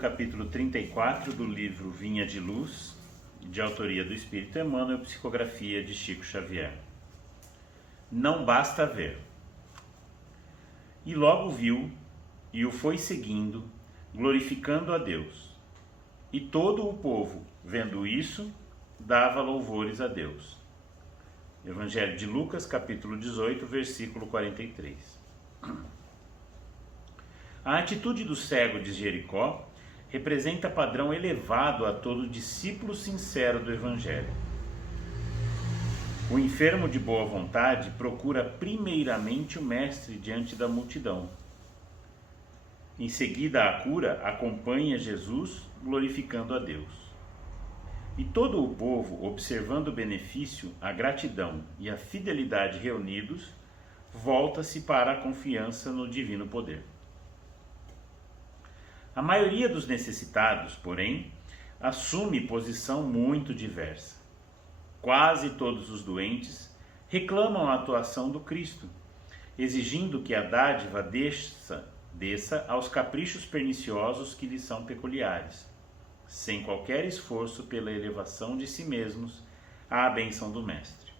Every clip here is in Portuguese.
capítulo 34 do livro Vinha de Luz, de autoria do Espírito Emmanuel, psicografia de Chico Xavier. Não basta ver. E logo viu, e o foi seguindo, glorificando a Deus. E todo o povo, vendo isso, dava louvores a Deus. Evangelho de Lucas, capítulo 18, versículo 43. A atitude do cego de Jericó representa padrão elevado a todo discípulo sincero do Evangelho. O enfermo de boa vontade procura primeiramente o Mestre diante da multidão. Em seguida, a cura acompanha Jesus glorificando a Deus. E todo o povo, observando o benefício, a gratidão e a fidelidade reunidos, volta-se para a confiança no divino poder. A maioria dos necessitados, porém, assume posição muito diversa. Quase todos os doentes reclamam a atuação do Cristo, exigindo que a dádiva desça aos caprichos perniciosos que lhes são peculiares, sem qualquer esforço pela elevação de si mesmos à bênção do Mestre.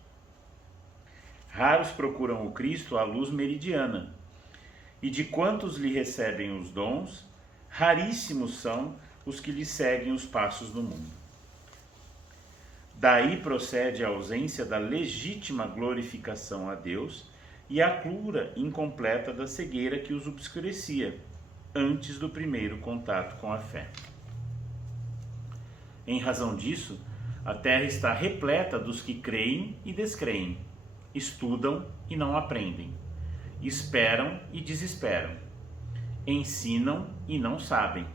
Raros procuram o Cristo à luz meridiana, e de quantos lhe recebem os dons, raríssimos são os que lhe seguem os passos no mundo. Daí procede a ausência da legítima glorificação a Deus e a cura incompleta da cegueira que os obscurecia antes do primeiro contato com a fé. Em razão disso, a terra está repleta dos que creem e descreem, estudam e não aprendem, esperam e desesperam, ensinam e não sabem,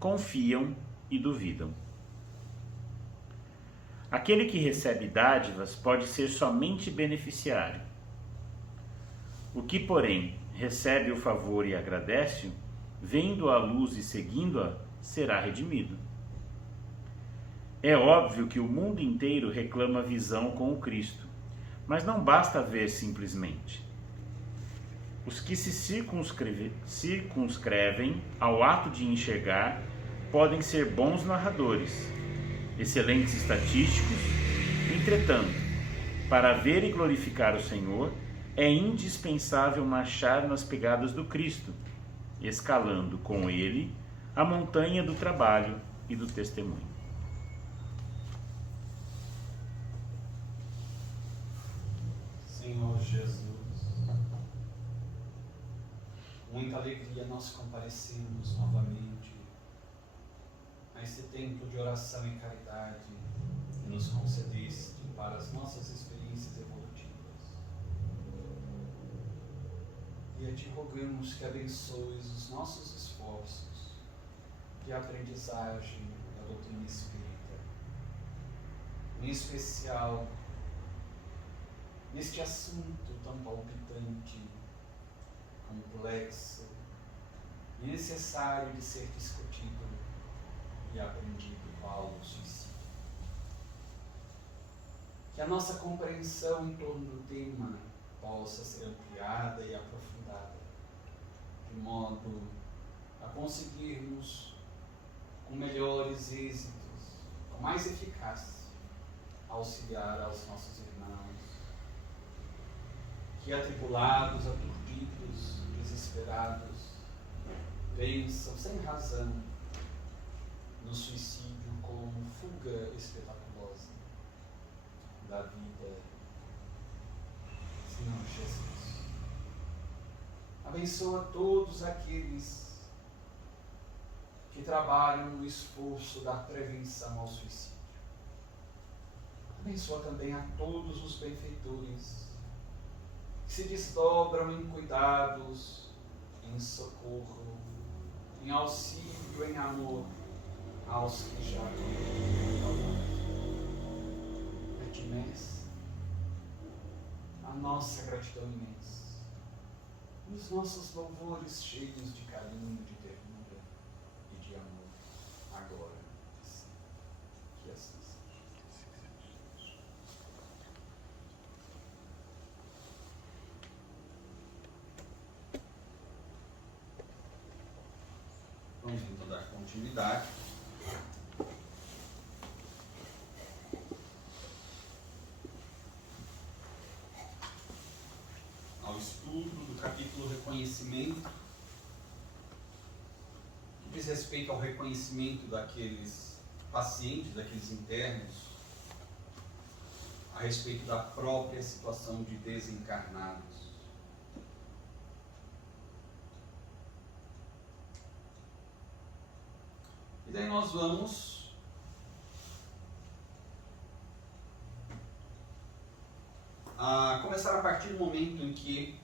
confiam e duvidam. Aquele que recebe dádivas pode ser somente beneficiário. O que, porém, recebe o favor e agradece-o, vendo a luz e seguindo-a, será redimido. É óbvio que o mundo inteiro reclama visão com o Cristo, mas não basta ver simplesmente. Os que se circunscrevem ao ato de enxergar podem ser bons narradores, excelentes estatísticos. Entretanto, para ver e glorificar o Senhor, é indispensável marchar nas pegadas do Cristo, escalando com Ele a montanha do trabalho e do testemunho. Senhor Jesus, muita alegria nós comparecemos novamente a esse tempo de oração e caridade que nos concedeste para as nossas experiências evolutivas. E a Ti rogamos que abençoes os nossos esforços de aprendizagem da doutrina espírita, em especial neste assunto tão palpitante, complexo e necessário de ser discutido e aprendido, qual o suicídio. Que a nossa compreensão em torno do tema possa ser ampliada e aprofundada, de modo a conseguirmos, com melhores êxitos, com mais eficácia, auxiliar aos nossos irmãos que, atribulados, aturdidos, desesperados, pensam sem razão no suicídio como fuga espetaculosa da vida. Senhor Jesus, abençoa todos aqueles que trabalham no esforço da prevenção ao suicídio. Abençoa também a todos os benfeitores que se desdobram em cuidados, em socorro, em auxílio, em amor aos que já Mestre, a nossa gratidão imensa, os nossos louvores cheios de carinho, de ternura e de amor, agora e sempre. Que assim seja. Vamos então dar conta continuidade. Ao estudo do capítulo Reconhecimento, que diz respeito ao reconhecimento daqueles pacientes, daqueles internos, a respeito da própria situação de desencarnados. E daí nós vamos começar a partir do momento em que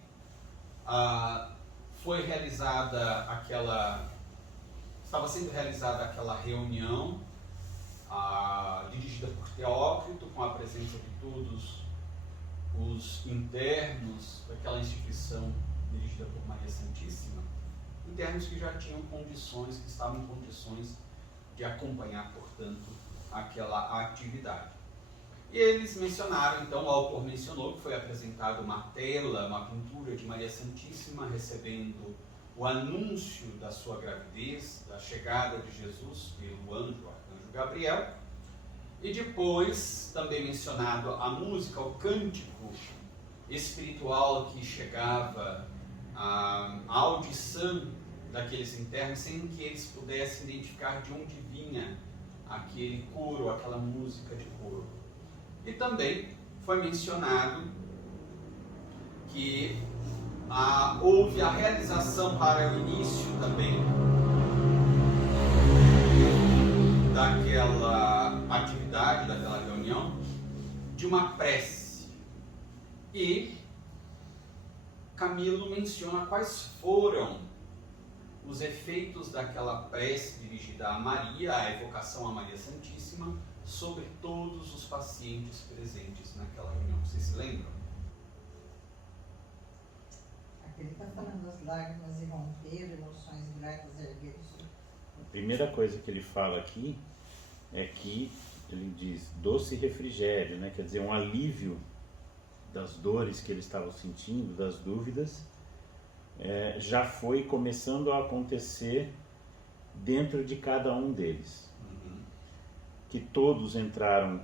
estava sendo realizada aquela reunião dirigida por Teócrito, com a presença de todos os internos daquela instituição dirigida por Maria Santíssima, internos que já tinham condições, que estavam em condições de acompanhar, portanto, aquela atividade. E eles mencionaram, então, o autor mencionou que foi apresentada uma tela, uma pintura de Maria Santíssima recebendo o anúncio da sua gravidez, da chegada de Jesus pelo anjo, o arcanjo Gabriel. E depois, também mencionado a música, o cântico espiritual que chegava à audição daqueles internos, sem que eles pudessem identificar de onde vinha aquele coro, aquela música de coro. E também foi mencionado que houve a realização para o início também daquela atividade, daquela reunião, de uma prece. E Camilo menciona quais foram os efeitos daquela prece dirigida a Maria, a evocação a Maria Santíssima, sobre todos os pacientes presentes naquela reunião. Vocês se lembram? Aqui ele está falando das lágrimas irromperam, emoções gratas ergueram. A primeira coisa que ele fala aqui é que ele diz doce refrigério, né? Quer dizer, um alívio das dores que eles estavam sentindo, das dúvidas, já foi começando a acontecer dentro de cada um deles. Que todos entraram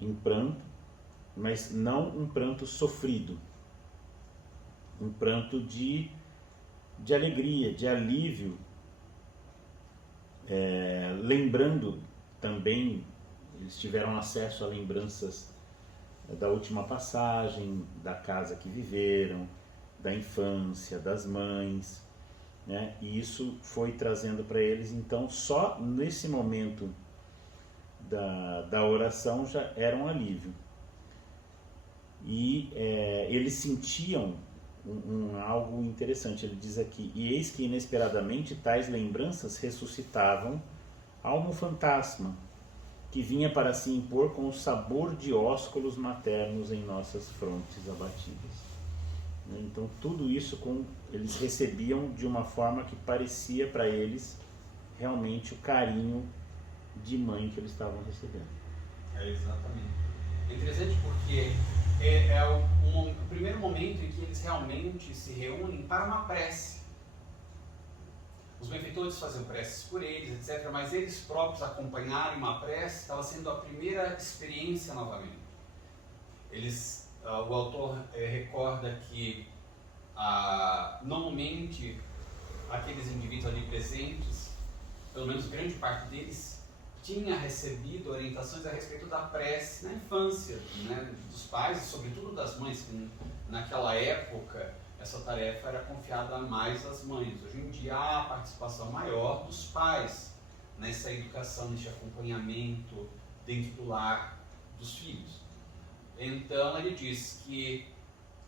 em pranto, mas não um pranto sofrido, um pranto de alegria, de alívio, lembrando também, eles tiveram acesso a lembranças da última passagem, da casa que viveram, da infância, das mães, né? E isso foi trazendo para eles, então, só nesse momento da oração já era um alívio. E eles sentiam algo interessante. Ele diz aqui: e eis que inesperadamente tais lembranças ressuscitavam almo fantasma, que vinha para se impor com o sabor de ósculos maternos em nossas frontes abatidas. Então tudo isso eles recebiam de uma forma que parecia para eles realmente o carinho de mãe que eles estavam recebendo. Exatamente. É interessante porque o primeiro momento em que eles realmente se reúnem para uma prece. Os benfeitores faziam preces por eles, etc., mas eles próprios acompanharem uma prece estava sendo a primeira experiência novamente. O autor recorda que normalmente aqueles indivíduos ali presentes, pelo menos grande parte deles, tinha recebido orientações a respeito da prece na infância, né, dos pais e sobretudo das mães, que naquela época essa tarefa era confiada mais às mães. Hoje em dia há a participação maior dos pais nessa educação, nesse acompanhamento dentro do lar dos filhos. Então ele diz que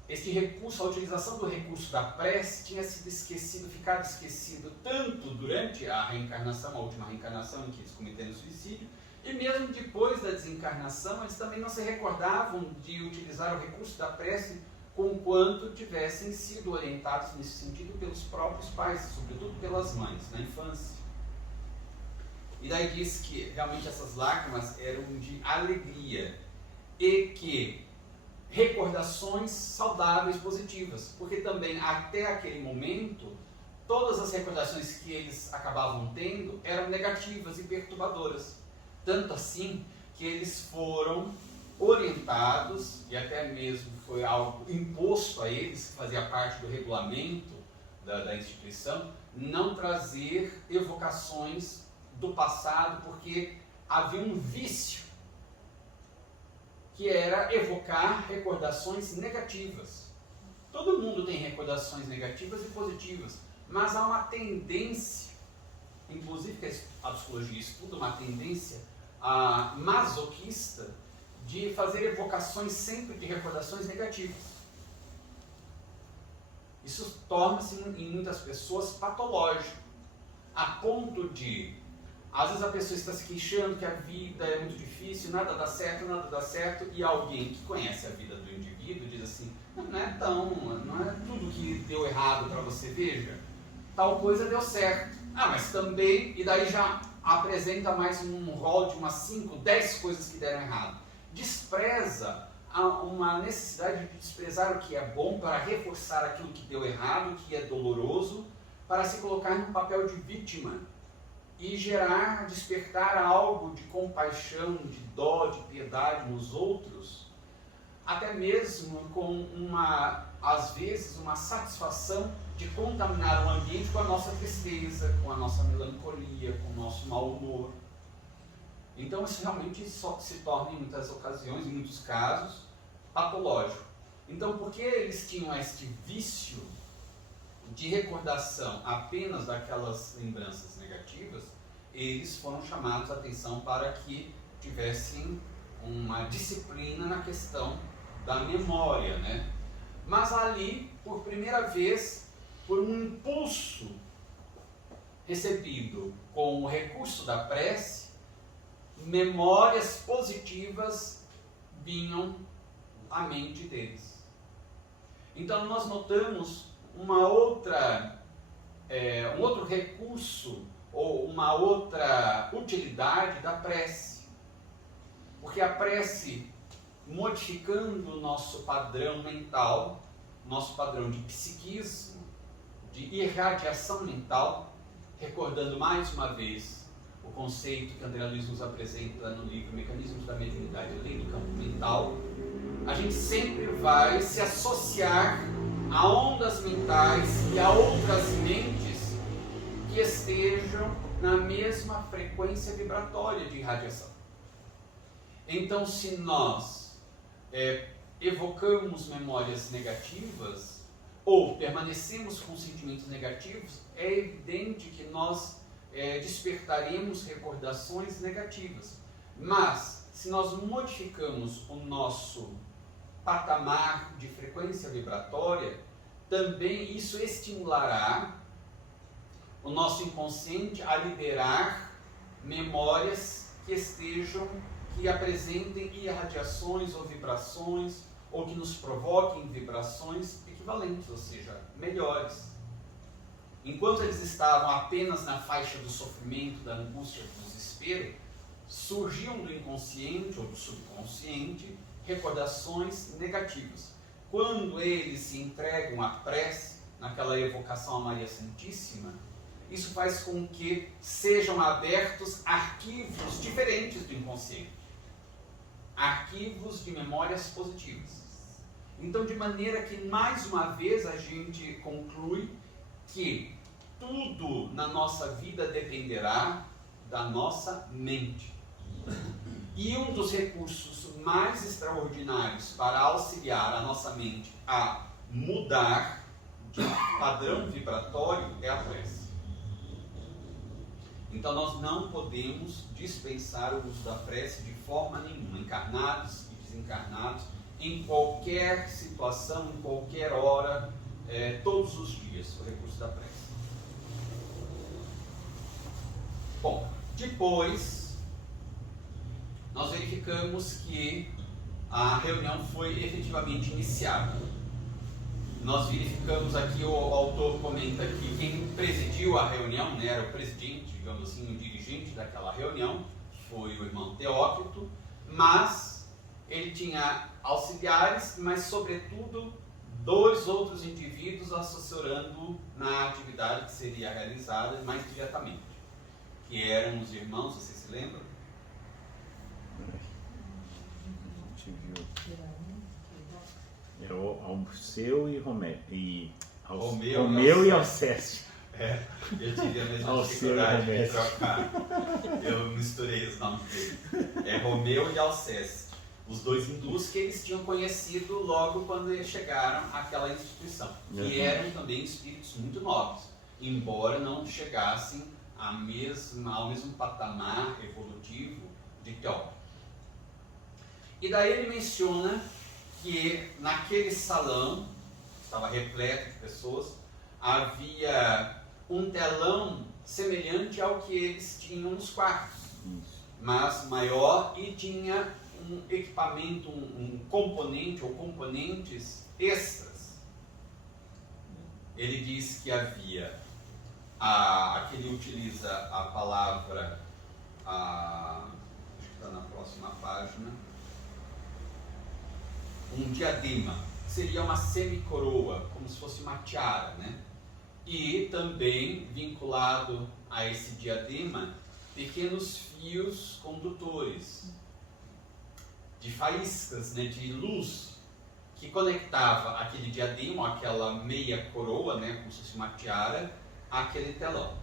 esse recurso, a utilização do recurso da prece tinha sido ficado esquecido tanto durante a reencarnação, a última reencarnação em que eles cometeram suicídio, e mesmo depois da desencarnação eles também não se recordavam de utilizar o recurso da prece conquanto tivessem sido orientados nesse sentido pelos próprios pais, sobretudo pelas mães, na infância. E daí diz que realmente essas lágrimas eram de alegria e que recordações saudáveis, positivas, porque também até aquele momento todas as recordações que eles acabavam tendo eram negativas e perturbadoras. Tanto assim que eles foram orientados, e até mesmo foi algo imposto a eles, que fazia parte do regulamento da instituição, não trazer evocações do passado, porque havia um vício, que era evocar recordações negativas. Todo mundo tem recordações negativas e positivas, mas há uma tendência, inclusive que a psicologia estuda, uma tendência masoquista de fazer evocações sempre de recordações negativas. Isso torna-se em muitas pessoas patológico, a ponto de, às vezes a pessoa está se queixando que a vida é muito difícil, nada dá certo, e alguém que conhece a vida do indivíduo diz assim, não é tudo que deu errado para você, veja, tal coisa deu certo. Mas também, e daí já apresenta mais um rol de umas 5, 10 coisas que deram errado. Despreza uma necessidade de desprezar o que é bom para reforçar aquilo que deu errado, que é doloroso, para se colocar no papel de vítima e despertar algo de compaixão, de dó, de piedade nos outros, até mesmo com às vezes, uma satisfação de contaminar o ambiente com a nossa tristeza, com a nossa melancolia, com o nosso mau humor. Então isso realmente se torna em muitas ocasiões, em muitos casos, patológico. Então, porque eles tinham este vício de recordação apenas daquelas lembranças negativas, eles foram chamados a atenção para que tivessem uma disciplina na questão da memória, né? Mas ali, por primeira vez, por um impulso recebido com o recurso da prece, memórias positivas vinham à mente deles. Então nós notamos um outro recurso ou uma outra utilidade da prece. Porque a prece, modificando o nosso padrão mental, nosso padrão de psiquismo, de irradiação mental, recordando mais uma vez o conceito que André Luiz nos apresenta no livro Mecanismos da Mediunidade, além do campo mental, a gente sempre vai se associar a ondas mentais e a outras mentes que estejam na mesma frequência vibratória de irradiação. Então, se nós evocamos memórias negativas ou permanecemos com sentimentos negativos, é evidente que nós despertaremos recordações negativas. Mas, se nós modificamos o nosso patamar de frequência vibratória, também isso estimulará o nosso inconsciente a liberar memórias que apresentem irradiações ou vibrações, ou que nos provoquem vibrações equivalentes, ou seja, melhores. Enquanto eles estavam apenas na faixa do sofrimento, da angústia, do desespero, surgiam do inconsciente ou do subconsciente recordações negativas. Quando eles se entregam à prece, naquela evocação à Maria Santíssima, isso faz com que sejam abertos arquivos diferentes do inconsciente. Arquivos de memórias positivas. Então, de maneira que, mais uma vez, a gente conclui que tudo na nossa vida dependerá da nossa mente. E um dos recursos mais extraordinários para auxiliar a nossa mente a mudar de padrão vibratório é a prece. Então nós não podemos dispensar o uso da prece de forma nenhuma, encarnados e desencarnados, em qualquer situação, em qualquer hora, todos os dias, o recurso da prece. Bom, depois nós verificamos que a reunião foi efetivamente iniciada. Nós verificamos aqui, o autor comenta que quem presidiu a reunião, né, era o presidente, digamos assim, o dirigente daquela reunião, foi o irmão Teócrito, mas ele tinha auxiliares, mas sobretudo 2 outros indivíduos assessorando na atividade que seria realizada mais diretamente, que eram os irmãos, vocês se lembram? A gente viu. Era Alceu e Romeu. Romeu e Alceste. Eu tive a mesma Alceu dificuldade de trocar. Eu misturei os nomes deles. Romeu e Alceste. Os 2 hindus que eles tinham conhecido logo quando eles chegaram àquela instituição. Que eram também espíritos muito nobres, embora não chegassem ao mesmo patamar evolutivo de Teócrito. E daí ele menciona que naquele salão, estava repleto de pessoas, havia um telão semelhante ao que eles tinham nos quartos, mas maior, e tinha um equipamento, um componente ou componentes extras. Ele diz que havia, aqui ele utiliza a palavra, acho que está na próxima página, um diadema, seria uma semicoroa, como se fosse uma tiara, né? E também, vinculado a esse diadema, pequenos fios condutores, de faíscas, né, de luz, que conectava aquele diadema, aquela meia coroa, né, como se fosse uma tiara, àquele telão.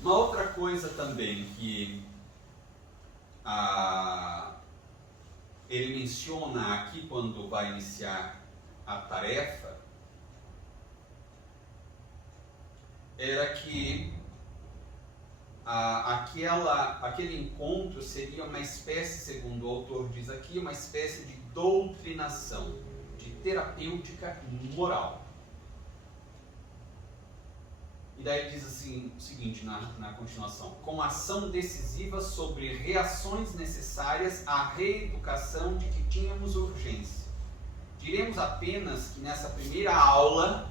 Uma outra coisa também que ele menciona aqui quando vai iniciar a tarefa, era que aquele encontro seria uma espécie, segundo o autor diz aqui, uma espécie de doutrinação, de terapêutica moral. E daí diz assim, o seguinte na continuação: com ação decisiva sobre reações necessárias à reeducação de que tínhamos urgência. Diremos apenas que nessa primeira aula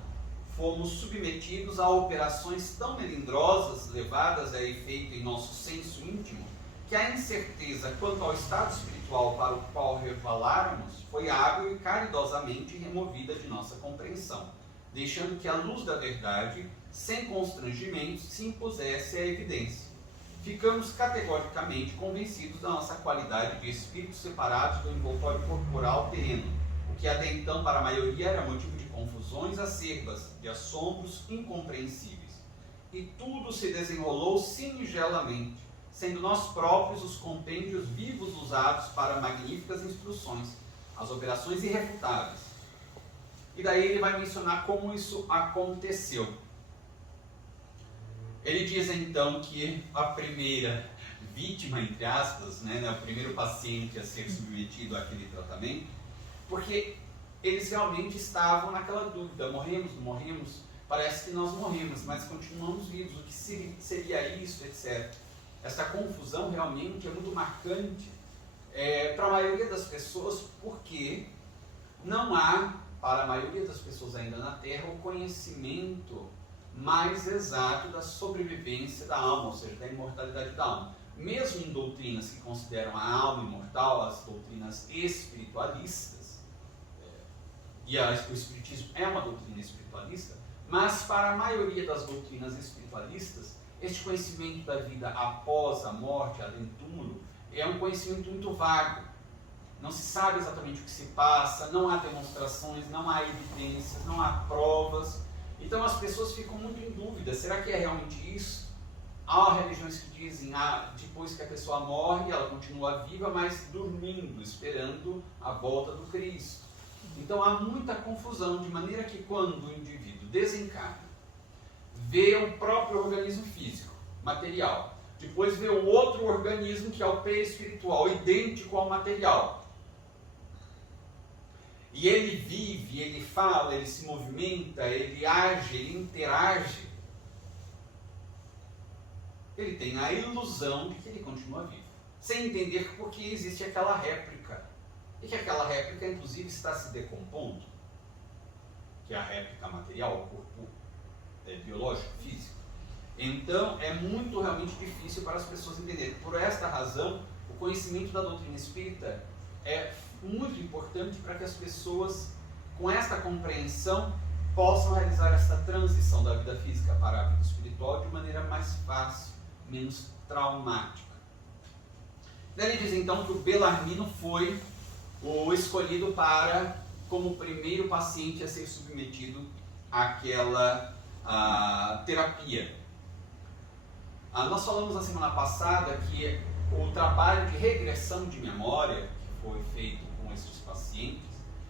fomos submetidos a operações tão melindrosas, levadas a efeito em nosso senso íntimo, que a incerteza quanto ao estado espiritual para o qual resvaláramos foi hábil e caridosamente removida de nossa compreensão, deixando que a luz da verdade, sem constrangimentos, se impusesse à evidência. Ficamos categoricamente convencidos da nossa qualidade de espíritos separados do envoltório corporal terreno, o que até então para a maioria era motivo de confusões acerbas, de assombros incompreensíveis. E tudo se desenrolou singelamente, sendo nós próprios os compêndios vivos usados para magníficas instruções, as operações irrefutáveis. E daí ele vai mencionar como isso aconteceu. Ele diz então que a primeira vítima, entre aspas, né, o primeiro paciente a ser submetido àquele tratamento, porque eles realmente estavam naquela dúvida: morremos, não morremos? Parece que nós morremos, mas continuamos vivos, o que seria isso, etc. Essa confusão realmente é muito marcante para a maioria das pessoas, porque não há, para a maioria das pessoas ainda na Terra, o conhecimento mais exato da sobrevivência da alma, ou seja, da imortalidade da alma. Mesmo em doutrinas que consideram a alma imortal, as doutrinas espiritualistas, e o espiritismo é uma doutrina espiritualista, mas para a maioria das doutrinas espiritualistas, este conhecimento da vida após a morte, além do túmulo, é um conhecimento muito vago. Não se sabe exatamente o que se passa, não há demonstrações, não há evidências, não há provas. Então as pessoas ficam muito em dúvida: será que é realmente isso? Há religiões que dizem depois que a pessoa morre, ela continua viva, mas dormindo, esperando a volta do Cristo. Então há muita confusão, de maneira que quando o indivíduo desencarna, vê o próprio organismo físico, material, depois vê o outro organismo que é o perispiritual, idêntico ao material, e ele vive, ele fala, ele se movimenta, ele age, ele interage, ele tem a ilusão de que ele continua vivo, sem entender por que existe aquela réplica, e que aquela réplica inclusive está se decompondo, que é a réplica material, o corpo biológico, físico. Então é muito realmente difícil para as pessoas entenderem. Por esta razão, o conhecimento da doutrina espírita é muito importante para que as pessoas com esta compreensão, possam realizar essa transição da vida física para a vida espiritual de maneira mais fácil, menos traumática. Ele diz então que o Belarmino foi o escolhido como primeiro paciente a ser submetido àquela terapia. Nós falamos na semana passada que o trabalho de regressão de memória que foi feito com esses pacientes,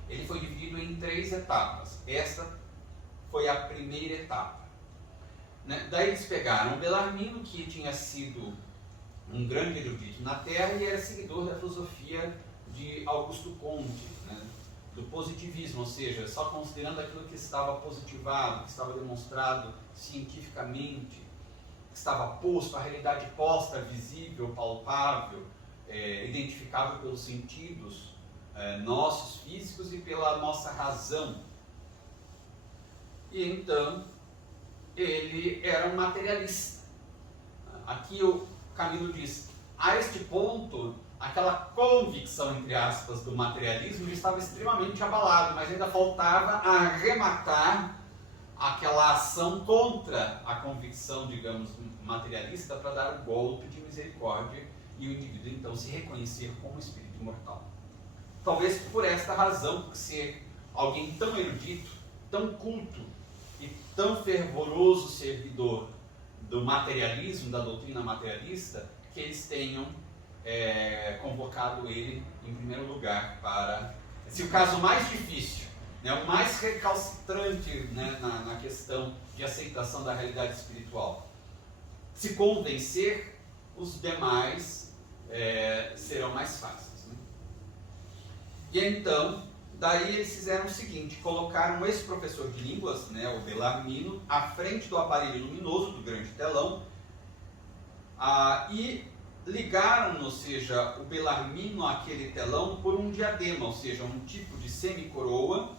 ele foi dividido em 3 etapas. Esta foi a primeira etapa. Daí eles pegaram o Belarmino, que tinha sido um grande erudito na Terra e era seguidor da filosofia de Augusto Comte, do positivismo, ou seja, só considerando aquilo que estava positivado, que estava demonstrado cientificamente, que estava posto, a realidade posta, visível, palpável, identificável pelos sentidos nossos físicos e pela nossa razão. E então, ele era um materialista. Aqui o Camilo diz, a este ponto, aquela convicção, entre aspas, do materialismo estava extremamente abalado, mas ainda faltava arrematar aquela ação contra a convicção, digamos, materialista para dar o golpe de misericórdia e o indivíduo então se reconhecer como espírito imortal. Talvez por esta razão, por ser alguém tão erudito, tão culto e tão fervoroso servidor do materialismo, da doutrina materialista, que eles tenham convocado ele em primeiro lugar para, se o caso mais difícil, o mais recalcitrante na questão de aceitação da realidade espiritual, se convencer, os demais serão mais fáceis. E então, daí eles fizeram o seguinte, colocaram esse professor de línguas, o Belarmino, à frente do aparelho luminoso do grande telão, e ligaram, ou seja, o Belarmino àquele telão por um diadema, ou seja, um tipo de semicoroa,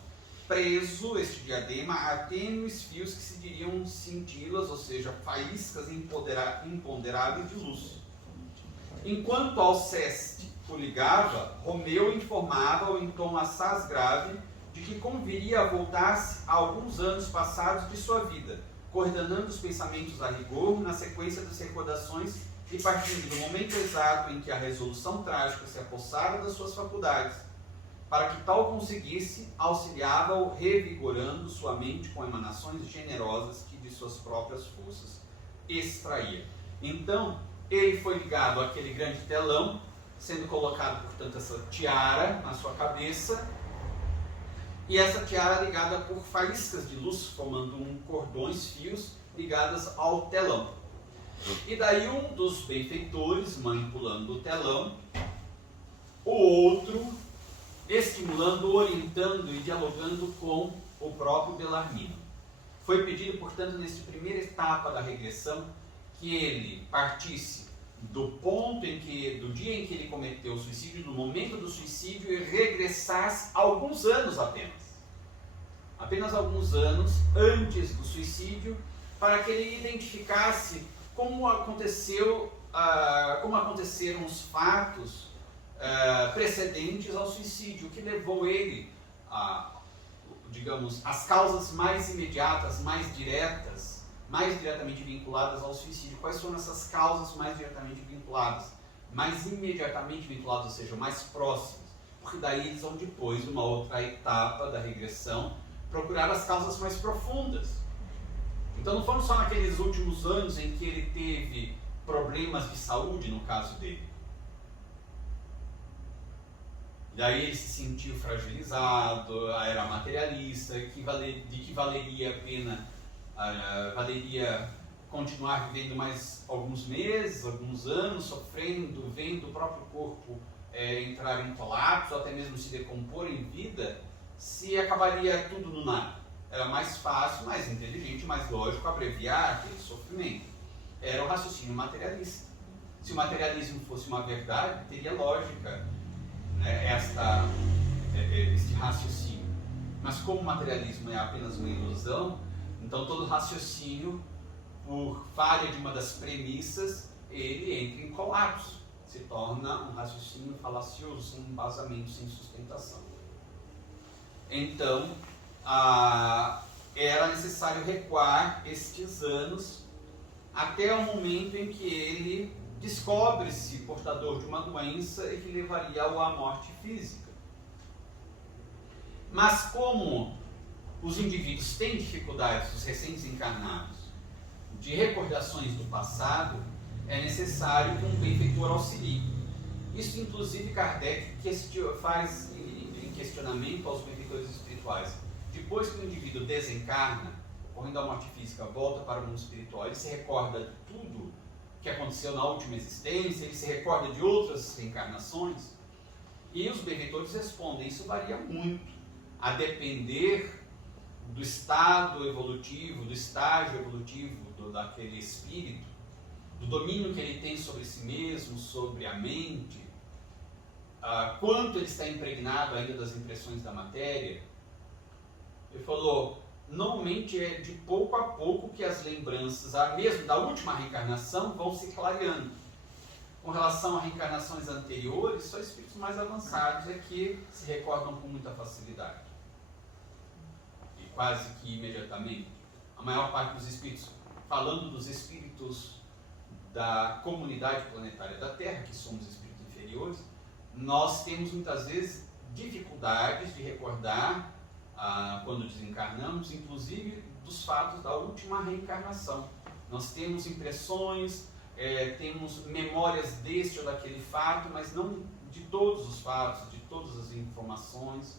preso este diadema a tênues fios que se diriam cintilas, ou seja, faíscas imponderáveis de luz. Enquanto Alceste o ligava, Romeu informava-o em tom assaz grave de que conviria voltar-se a alguns anos passados de sua vida, coordenando os pensamentos a rigor na sequência das recordações e partindo do momento exato em que a resolução trágica se apossara das suas faculdades. Para que tal conseguisse, auxiliava-o revigorando sua mente com emanações generosas que de suas próprias forças extraía. Então, ele foi ligado àquele grande telão, sendo colocado, portanto, essa tiara na sua cabeça, e essa tiara ligada por faíscas de luz, formando cordões, fios, ligadas ao telão. E daí um dos benfeitores manipulando o telão, o outro estimulando, orientando e dialogando com o próprio Belarmino. Foi pedido, portanto, nessa primeira etapa da regressão, que ele partisse do dia em que ele cometeu o suicídio, do momento do suicídio, e regressasse alguns anos apenas alguns anos antes do suicídio, para que ele identificasse como aconteceram os fatos precedentes ao suicídio, o que levou ele a, digamos, as causas mais imediatas, mais diretamente vinculadas ao suicídio. Quais foram essas causas mais diretamente vinculadas? Mais imediatamente vinculadas, ou seja, mais próximas. Porque daí eles vão depois, numa outra etapa da regressão, procurar as causas mais profundas. Então não foram só naqueles últimos anos em que ele teve problemas de saúde, no caso dele. Daí ele se sentiu fragilizado, era materialista, de que valeria a pena, valeria continuar vivendo mais alguns meses, alguns anos, sofrendo, vendo o próprio corpo entrar em colapso, até mesmo se decompor em vida, se acabaria tudo no nada. Era mais fácil, mais inteligente, mais lógico abreviar aquele sofrimento. Era o raciocínio materialista. Se o materialismo fosse uma verdade, teria lógica, este raciocínio. Mas como o materialismo é apenas uma ilusão, então todo raciocínio, por falha de uma das premissas, ele entra em colapso. Se torna um raciocínio falacioso, sem embasamento, sem sustentação. Então, era necessário recuar estes anos até o momento em que ele descobre-se portador de uma doença e que levaria-o à morte física. Mas como os indivíduos têm dificuldades, os recém-desencarnados, de recordações do passado, é necessário que um benfeitor auxilie. Isso, inclusive, Kardec faz em questionamento aos benfeitores espirituais. Depois que o indivíduo desencarna, ocorrendo a morte física, volta para o mundo espiritual, ele se recorda de tudo que aconteceu na última existência, ele se recorda de outras reencarnações, e os benfeitores respondem, isso varia muito, a depender do estado evolutivo, do estágio evolutivo daquele espírito, do domínio que ele tem sobre si mesmo, sobre a mente, quanto ele está impregnado ainda das impressões da matéria. Ele falou, normalmente é de pouco a pouco que as lembranças, mesmo da última reencarnação, vão se clareando. Com relação a reencarnações anteriores, só espíritos mais avançados é que se recordam com muita facilidade. E quase que imediatamente. A maior parte dos espíritos, falando dos espíritos da comunidade planetária da Terra, que somos espíritos inferiores, nós temos muitas vezes dificuldades de recordar quando desencarnamos, inclusive dos fatos da última reencarnação. Nós temos impressões, temos memórias deste ou daquele fato, mas não de todos os fatos, de todas as informações.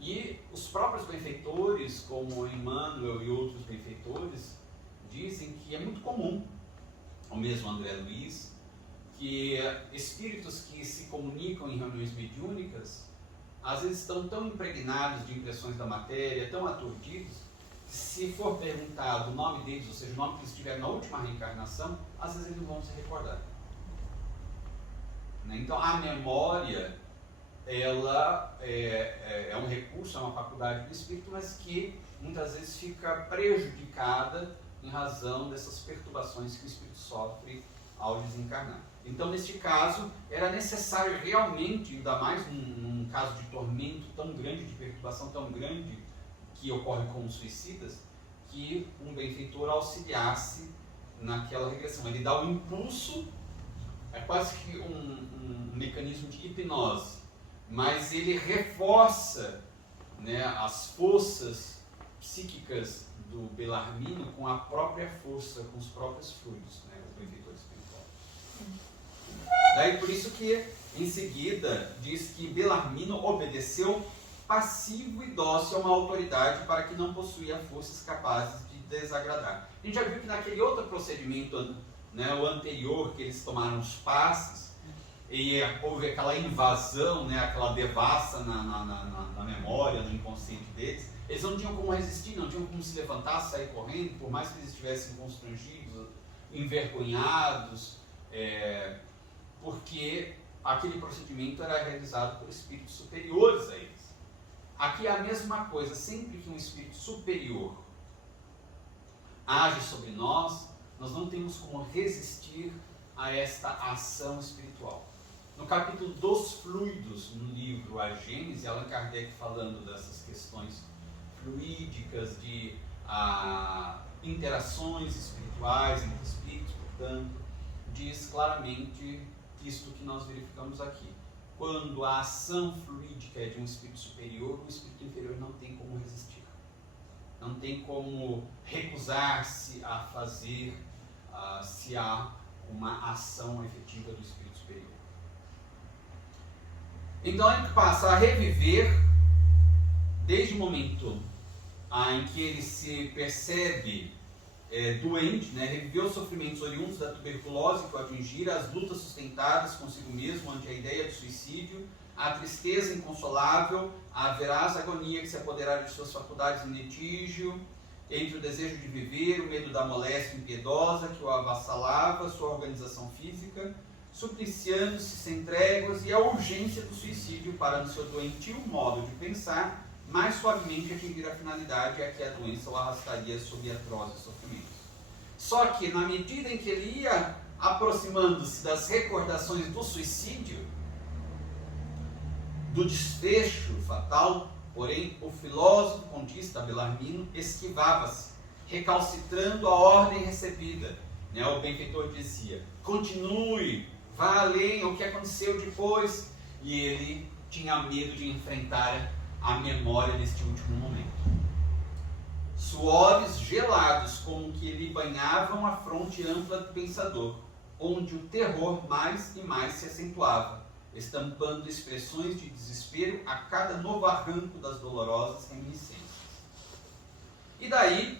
E os próprios benfeitores, como Emmanuel e outros benfeitores, dizem que é muito comum, o mesmo André Luiz, que espíritos que se comunicam em reuniões mediúnicas às vezes estão tão impregnados de impressões da matéria, tão aturdidos, que se for perguntado o nome deles, ou seja, o nome que eles tiveram na última reencarnação, às vezes eles não vão se recordar. Então a memória, ela é um recurso, é uma faculdade do espírito, mas que muitas vezes fica prejudicada em razão dessas perturbações que o espírito sofre ao desencarnar. Então, neste caso, era necessário realmente, ainda mais num caso de tormento tão grande, de perturbação tão grande, que ocorre com os suicidas, que um benfeitor auxiliasse naquela regressão. Ele dá o impulso, é quase que um mecanismo de hipnose, mas ele reforça, né, as forças psíquicas do Bellarmino com a própria força, com os próprios fluidos, né, os benfeitores espirituais. Daí por isso que em seguida diz que Bellarmino obedeceu passivo e dócil a uma autoridade para que não possuía forças capazes de desagradar. A gente já viu que naquele outro procedimento, né, o anterior, que eles tomaram os passes e houve aquela invasão, né, aquela devassa na memória, no inconsciente deles, eles não tinham como resistir, não tinham como se levantar, sair correndo, por mais que eles estivessem constrangidos, envergonhados, porque aquele procedimento era realizado por espíritos superiores a eles. Aqui é a mesma coisa, sempre que um espírito superior age sobre nós, nós não temos como resistir a esta ação espiritual. No capítulo dos fluidos, no livro A Gênese, Allan Kardec falando dessas questões fluídicas, de interações espirituais entre espíritos, portanto, diz claramente isto que nós verificamos aqui. Quando a ação fluídica é de um espírito superior, o espírito inferior não tem como resistir. Não tem como recusar-se a fazer se há uma ação efetiva do espírito superior. Então ele passa a reviver desde o momento em que ele se percebe doente, né, reviveu os sofrimentos oriundos da tuberculose que o atingira, as lutas sustentadas consigo mesmo ante a ideia do suicídio, a tristeza inconsolável, a veraz agonia que se apoderara de suas faculdades em litígio, entre o desejo de viver, o medo da moléstia impiedosa que o avassalava, sua organização física, supliciando-se sem tréguas, e a urgência do suicídio para, no seu doentio modo de pensar, mais suavemente atingir a finalidade a que a doença o arrastaria sob atrozes sofrimentos. Só que, na medida em que ele ia aproximando-se das recordações do suicídio, do desfecho fatal, Porém, o filósofo contista Belarmino esquivava-se, recalcitrando a ordem recebida. O benfeitor dizia: continue, vá além, o que aconteceu depois. E ele tinha medo de enfrentar a memória deste último momento. Suores gelados, como que lhe banhavam a fronte ampla do pensador, onde o terror mais e mais se acentuava, estampando expressões de desespero a cada novo arranco das dolorosas reminiscências. E daí,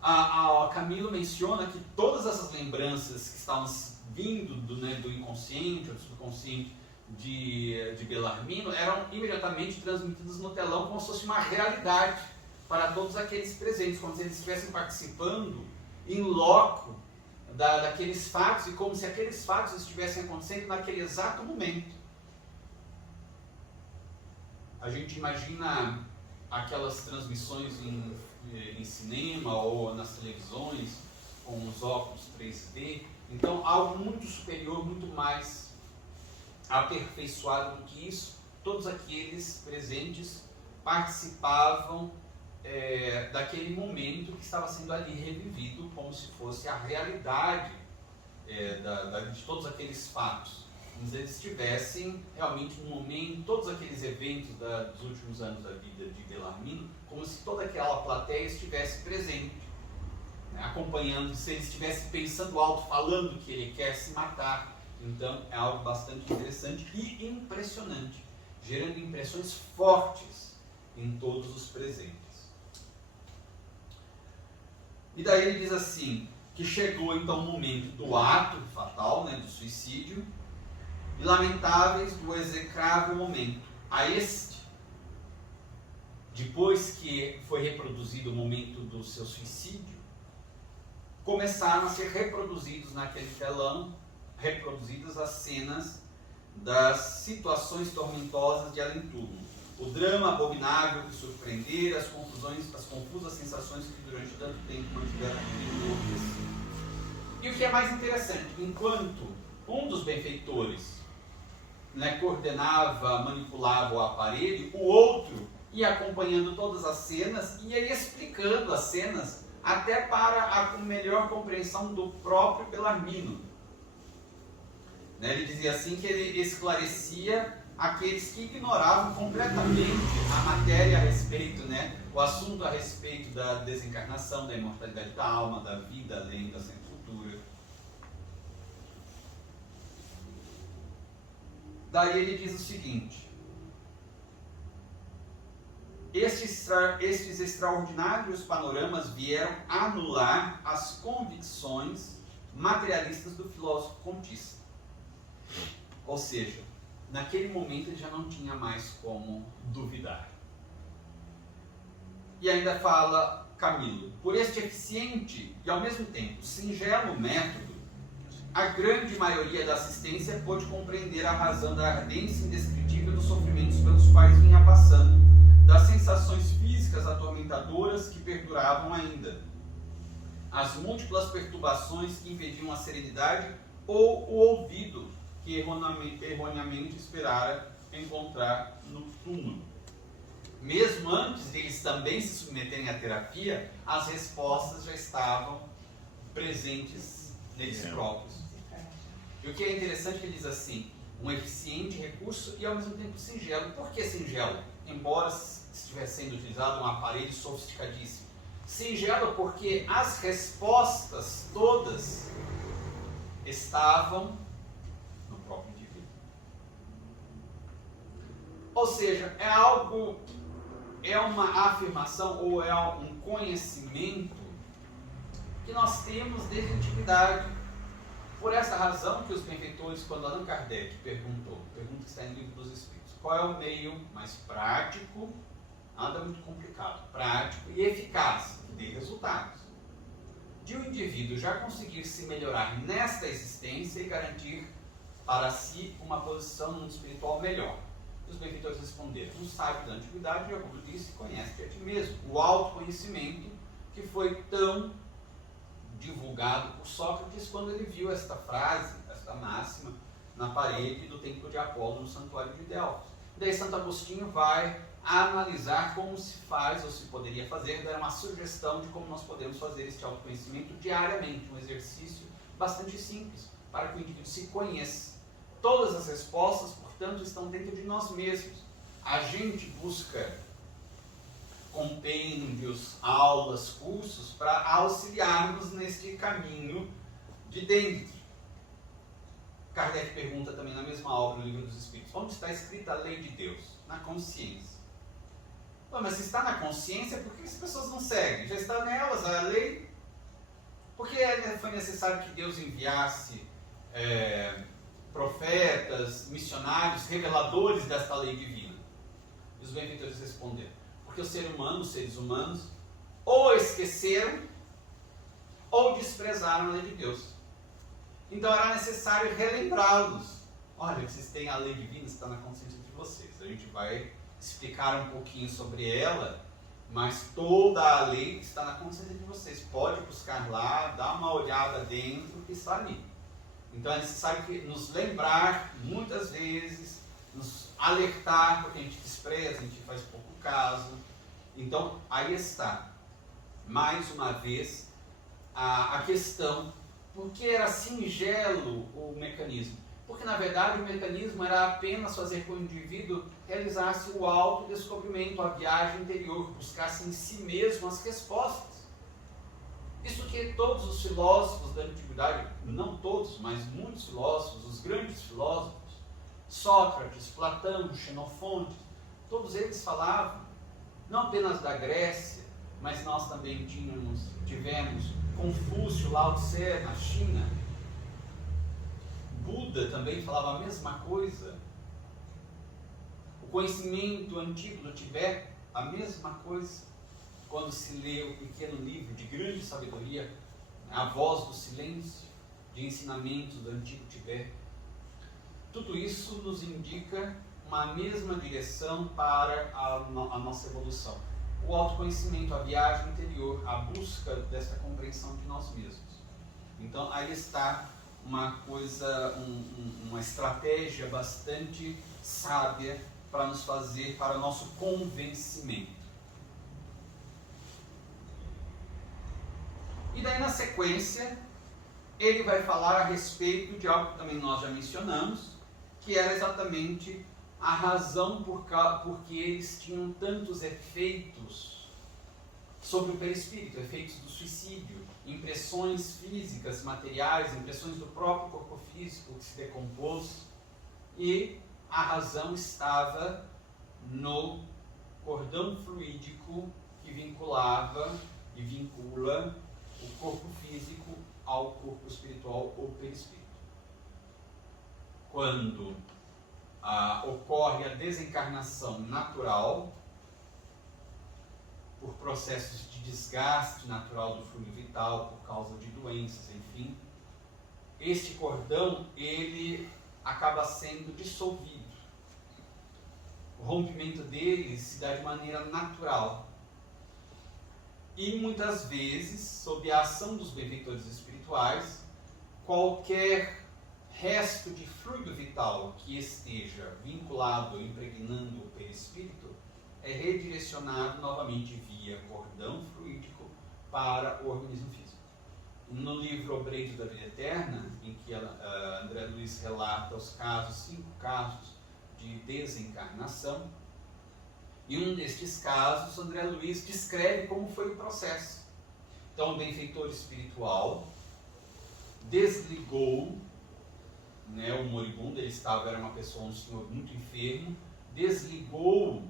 a Camilo menciona que todas essas lembranças que estavam vindo do inconsciente ou do subconsciente de Belarmino eram imediatamente transmitidas no telão como se fosse uma realidade para todos aqueles presentes, como se eles estivessem participando em loco daqueles fatos e como se aqueles fatos estivessem acontecendo naquele exato momento. A gente imagina aquelas transmissões em cinema ou nas televisões com os óculos 3D, então algo muito superior, muito mais aperfeiçoado do que isso. Todos aqueles presentes participavam daquele momento que estava sendo ali revivido como se fosse a realidade de todos aqueles fatos. Como se eles estivessem realmente no momento, todos aqueles eventos dos últimos anos da vida de Belarmino, como se toda aquela plateia estivesse presente, acompanhando, se ele estivesse pensando alto, falando que ele quer se matar. Então é algo bastante interessante e impressionante, gerando impressões fortes em todos os presentes. E daí ele diz assim, que chegou então o momento do ato fatal, do suicídio, e lamentáveis do execrável momento. A este, depois que foi reproduzido o momento do seu suicídio, começaram a ser reproduzidos naquele telão, reproduzidas as cenas das situações tormentosas de além-túmulo. O drama abominável que surpreendera, as confusas sensações que durante tanto tempo mantiveram enlouquecido. E o que é mais interessante, enquanto um dos benfeitores coordenava, manipulava o aparelho, o outro ia acompanhando todas as cenas e ia explicando as cenas até para a melhor compreensão do próprio Belarmino. Ele dizia assim que ele esclarecia aqueles que ignoravam completamente a matéria a respeito, o assunto a respeito da desencarnação, da imortalidade da alma, da vida além da sempre futura. Daí ele diz o seguinte: estes extraordinários panoramas vieram anular as convicções materialistas do filósofo contista. Ou seja, naquele momento ele já não tinha mais como duvidar. E ainda fala Camilo: por este eficiente e ao mesmo tempo singelo método, a grande maioria da assistência pôde compreender a razão da ardência indescritível dos sofrimentos pelos quais vinha passando, das sensações físicas atormentadoras que perduravam ainda, as múltiplas perturbações que impediam a serenidade ou o ouvido que erroneamente esperara encontrar no túmulo. Mesmo antes deles também se submeterem à terapia, as respostas já estavam presentes neles próprios. E o que é interessante é que ele diz assim: um eficiente recurso e ao mesmo tempo singelo. Por que singelo? Embora estivesse sendo utilizado um aparelho sofisticadíssimo. Singelo porque as respostas todas estavam no próprio indivíduo. Ou seja, é uma afirmação ou é um conhecimento que nós temos desde a antiguidade. Por essa razão que os benfeitores, quando Allan Kardec pergunta que está no Livro dos Espíritos, qual é o meio mais prático, nada muito complicado, prático e eficaz, que dê resultados, de um indivíduo já conseguir se melhorar nesta existência e garantir para si uma posição no mundo espiritual melhor. Os benfeitores responderam: um sábio da antiguidade, já como disse, conhece a ti mesmo. O autoconhecimento que foi tão divulgado por Sócrates quando ele viu esta frase, esta máxima, na parede do templo de Apolo, no santuário de Delfos. Daí Santo Agostinho vai a analisar como se faz ou se poderia fazer, dar uma sugestão de como nós podemos fazer este autoconhecimento diariamente, um exercício bastante simples para que o indivíduo se conheça. Todas as respostas, portanto, estão dentro de nós mesmos. A gente busca compêndios, aulas, cursos para auxiliarmos neste caminho de dentro. Kardec pergunta também na mesma obra, no Livro dos Espíritos, onde está escrita a lei de Deus? Na consciência. Mas se está na consciência, por que as pessoas não seguem? Já está nelas a lei. Por que foi necessário que Deus enviasse profetas, missionários, reveladores desta lei divina? E os benfeitores responderam: porque o ser humano, os seres humanos, ou esqueceram ou desprezaram a lei de Deus. Então era necessário relembrá-los. Olha, vocês têm a lei divina, está na consciência de vocês. A gente vai explicar um pouquinho sobre ela, mas toda a lei está na consciência de vocês. Pode buscar lá, dar uma olhada dentro que está ali. Então é necessário nos lembrar muitas vezes, nos alertar, porque a gente despreza, a gente faz pouco caso. Então aí está, mais uma vez, a questão. Por que era singelo o mecanismo? Porque, na verdade, o mecanismo era apenas fazer com que o indivíduo realizasse o autodescobrimento, a viagem interior, buscasse em si mesmo as respostas. Isso que todos os filósofos da antiguidade, não todos, mas muitos filósofos, os grandes filósofos, Sócrates, Platão, Xenofonte, todos eles falavam, não apenas da Grécia, mas nós também tivemos Confúcio, Lao Tse na China. Buda também falava a mesma coisa. O conhecimento antigo do Tibete, a mesma coisa. Quando se lê o pequeno livro de grande sabedoria, A Voz do Silêncio, de ensinamentos do antigo Tibete, tudo isso nos indica uma mesma direção para a nossa evolução. O autoconhecimento, a viagem interior, a busca dessa compreensão de nós mesmos. Então aí está uma coisa, uma estratégia bastante sábia para nos fazer, para o nosso convencimento. E daí na sequência, ele vai falar a respeito de algo que também nós já mencionamos, que era exatamente a razão porque eles tinham tantos efeitos sobre o perispírito, efeitos do suicídio, impressões físicas, materiais, impressões do próprio corpo físico que se decompôs, e a razão estava no cordão fluídico que vinculava e vincula o corpo físico ao corpo espiritual ou perispírito. Quando ocorre a desencarnação natural, por processos de desgaste natural do fluido vital, por causa de doenças, enfim, este cordão, ele acaba sendo dissolvido. O rompimento dele se dá de maneira natural. E muitas vezes, sob a ação dos benfeitores espirituais, qualquer resto de fluido vital que esteja vinculado, impregnando o perispírito, é redirecionado novamente via cordão fluídico para o organismo físico. No livro Obreiros da Vida Eterna, em que André Luiz relata os 5 casos de desencarnação, em um destes casos, André Luiz descreve como foi o processo. Então, o benfeitor espiritual desligou, o moribundo, era uma pessoa, um senhor muito enfermo, desligou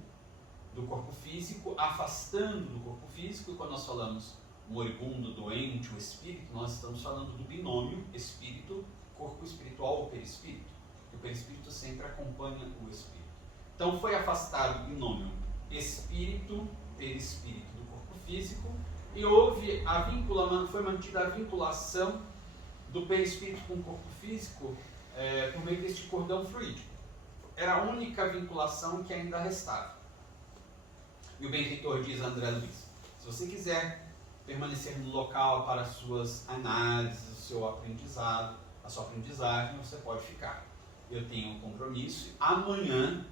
do corpo físico, afastando do corpo físico, e quando nós falamos moribundo, doente, o espírito, nós estamos falando do binômio espírito, corpo espiritual ou perispírito. O perispírito sempre acompanha o espírito. Então foi afastado o binômio espírito, perispírito do corpo físico, e foi mantida a vinculação do perispírito com o corpo físico por meio deste cordão fluídico. Era a única vinculação que ainda restava. E o benfeitor diz a André Luiz: se você quiser permanecer no local para as suas análises, o seu aprendizado, a sua aprendizagem, você pode ficar. Eu tenho um compromisso, amanhã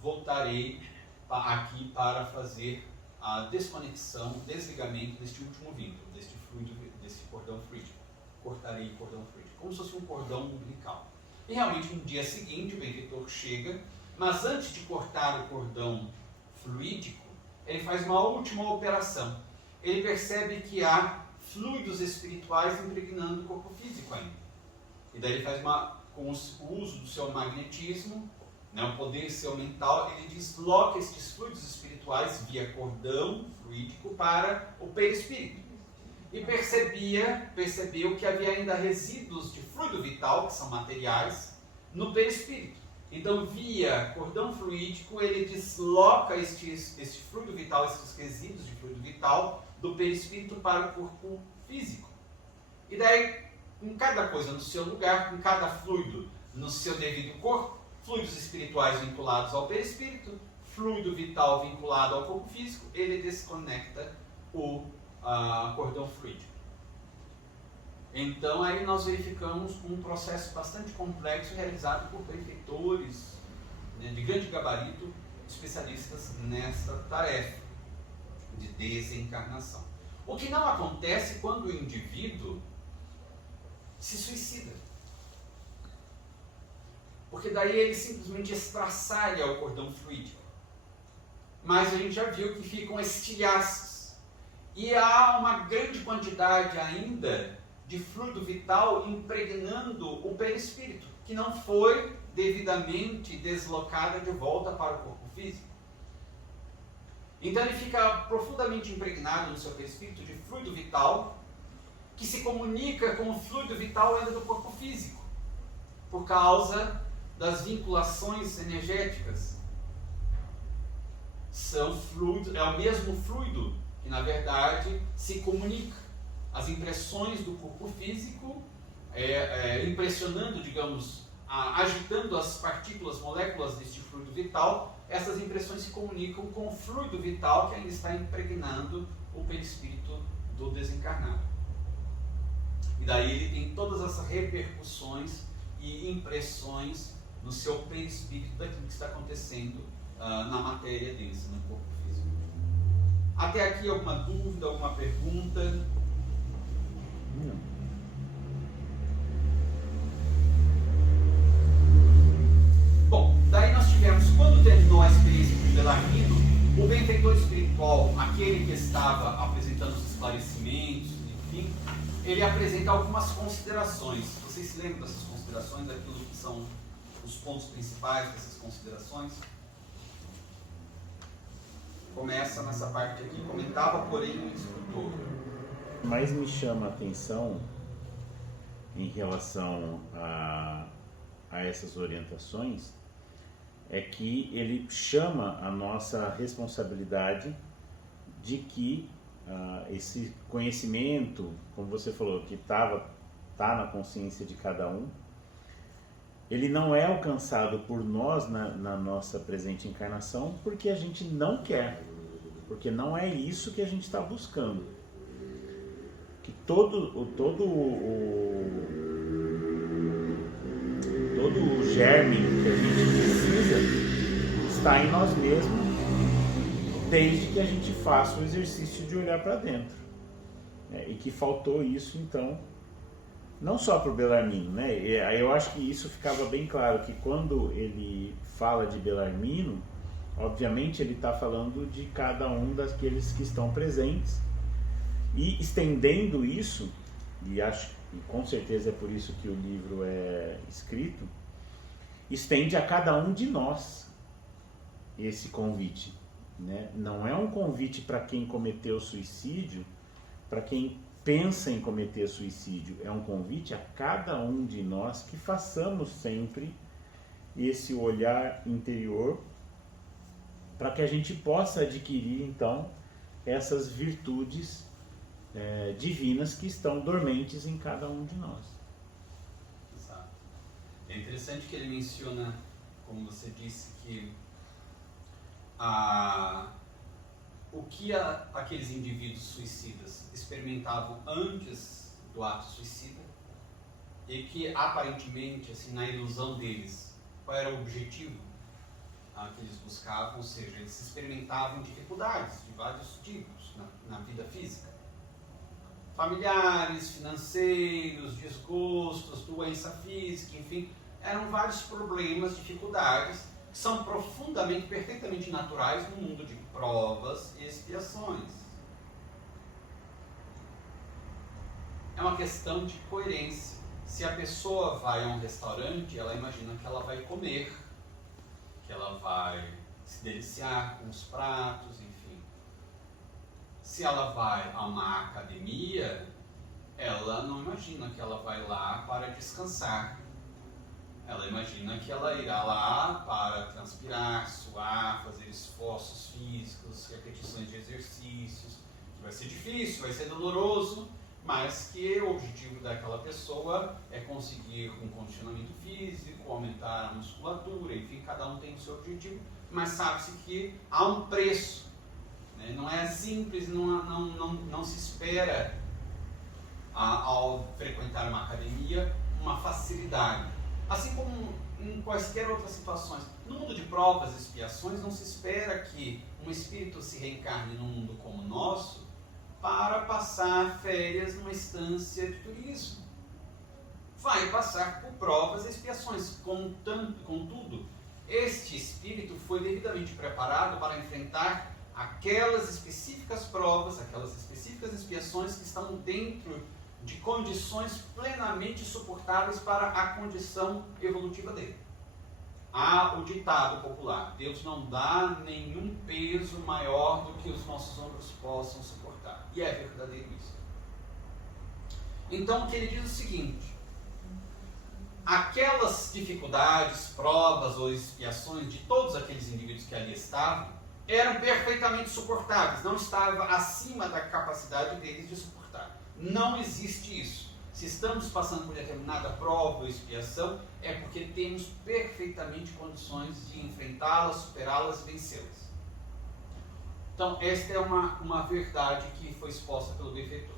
voltarei aqui para fazer a desconexão, desligamento deste último vínculo, deste fluido, desse cordão fluídico. Cortarei o cordão fluídico, como se fosse um cordão umbilical. E realmente no dia seguinte o benfeitor chega, mas antes de cortar o cordão fluídico, ele faz uma última operação. Ele percebe que há fluidos espirituais impregnando o corpo físico ainda. E daí ele faz com o uso do seu magnetismo, o poder seu mental, ele desloca estes fluidos espirituais via cordão fluídico para o perispírito. E percebeu que havia ainda resíduos de fluido vital, que são materiais, no perispírito. Então, via cordão fluídico, ele desloca este fluido vital, esses resíduos de fluido vital, do perispírito para o corpo físico. E daí, com cada coisa no seu lugar, com cada fluido no seu devido corpo, fluidos espirituais vinculados ao perispírito, fluido vital vinculado ao corpo físico, ele desconecta o cordão fluídico. Então aí nós verificamos um processo bastante complexo realizado por benfeitores de grande gabarito, especialistas nesta tarefa de desencarnação. O que não acontece quando o indivíduo se suicida. Porque daí ele simplesmente estraçalha o cordão fluídico. Mas a gente já viu que ficam estilhaços. E há uma grande quantidade ainda de fluido vital impregnando o perispírito, que não foi devidamente deslocada de volta para o corpo físico. Então ele fica profundamente impregnado no seu perispírito de fluido vital, que se comunica com o fluido vital ainda do corpo físico, por causa das vinculações energéticas. É o mesmo fluido que, na verdade, se comunica. As impressões do corpo físico, impressionando, digamos, agitando as partículas, moléculas deste fluido vital, essas impressões se comunicam com o fluido vital que ainda está impregnando o perispírito do desencarnado. E daí ele tem todas essas repercussões e impressões no seu perispírito daquilo que está acontecendo na matéria densa, no corpo físico. Até aqui alguma dúvida, alguma pergunta? Não. Bom, daí nós tivemos, quando terminou a experiência de Belarmino, o benfeitor espiritual, aquele que estava apresentando os esclarecimentos, enfim, ele apresenta algumas considerações. Vocês se lembram dessas considerações, daquilo que são os pontos principais dessas considerações? Começa nessa parte aqui, comentava, porém, o instrutor. Mais me chama a atenção em relação a essas orientações é que ele chama a nossa responsabilidade de que esse conhecimento, como você falou, que tá na consciência de cada um, ele não é alcançado por nós na nossa presente encarnação porque a gente não quer, porque não é isso que a gente está buscando. Que todo o germe que a gente precisa está em nós mesmos, desde que a gente faça o exercício de olhar para dentro. E que faltou isso, então, não só para o Belarmino, né? Eu acho que isso ficava bem claro, que quando ele fala de Belarmino, obviamente ele está falando de cada um daqueles que estão presentes, e estendendo isso, e com certeza é por isso que o livro é escrito, estende a cada um de nós esse convite, né? Não é um convite para quem cometeu suicídio, para quem pensa em cometer suicídio, é um convite a cada um de nós que façamos sempre esse olhar interior para que a gente possa adquirir então essas virtudes divinas que estão dormentes em cada um de nós. Exato. É interessante que ele menciona, como você disse, que o que aqueles indivíduos suicidas experimentavam antes do ato suicida e que aparentemente, assim, na ilusão deles, qual era o objetivo? que eles buscavam, ou seja, eles experimentavam dificuldades de vários tipos na vida física. Familiares, financeiros, desgostos, doença física, enfim, eram vários problemas, dificuldades, que são profundamente, perfeitamente naturais no mundo de provas e expiações. É uma questão de coerência. Se a pessoa vai a um restaurante, ela imagina que ela vai comer, que ela vai se deliciar com os pratos, enfim. Se ela vai a uma academia, ela não imagina que ela vai lá para descansar. Ela imagina que ela irá lá para transpirar, suar, fazer esforços físicos, repetições de exercícios, que vai ser difícil, vai ser doloroso, mas que o objetivo daquela pessoa é conseguir um condicionamento físico, aumentar a musculatura, enfim, cada um tem o seu objetivo, mas sabe-se que há um preço, né? Não é simples, não se espera ao frequentar uma academia uma facilidade. Assim como em quaisquer outras situações. No mundo de provas e expiações, não se espera que um espírito se reencarne num mundo como o nosso para passar férias numa estância de turismo. Vai passar por provas e expiações. Contudo, este espírito foi devidamente preparado para enfrentar aquelas específicas provas, aquelas específicas expiações que estão dentro de condições plenamente suportáveis para a condição evolutiva dele. Há o ditado popular: Deus não dá nenhum peso maior do que os nossos ombros possam suportar. E é verdadeiro isso. Então, o que ele diz é o seguinte: aquelas dificuldades, provas ou expiações de todos aqueles indivíduos que ali estavam eram perfeitamente suportáveis, não estava acima da capacidade deles de suportar. Não existe isso. Se estamos passando por determinada prova ou expiação, é porque temos perfeitamente condições de enfrentá-las, superá-las e vencê-las. Então, esta é uma verdade que foi exposta pelo benfeitor.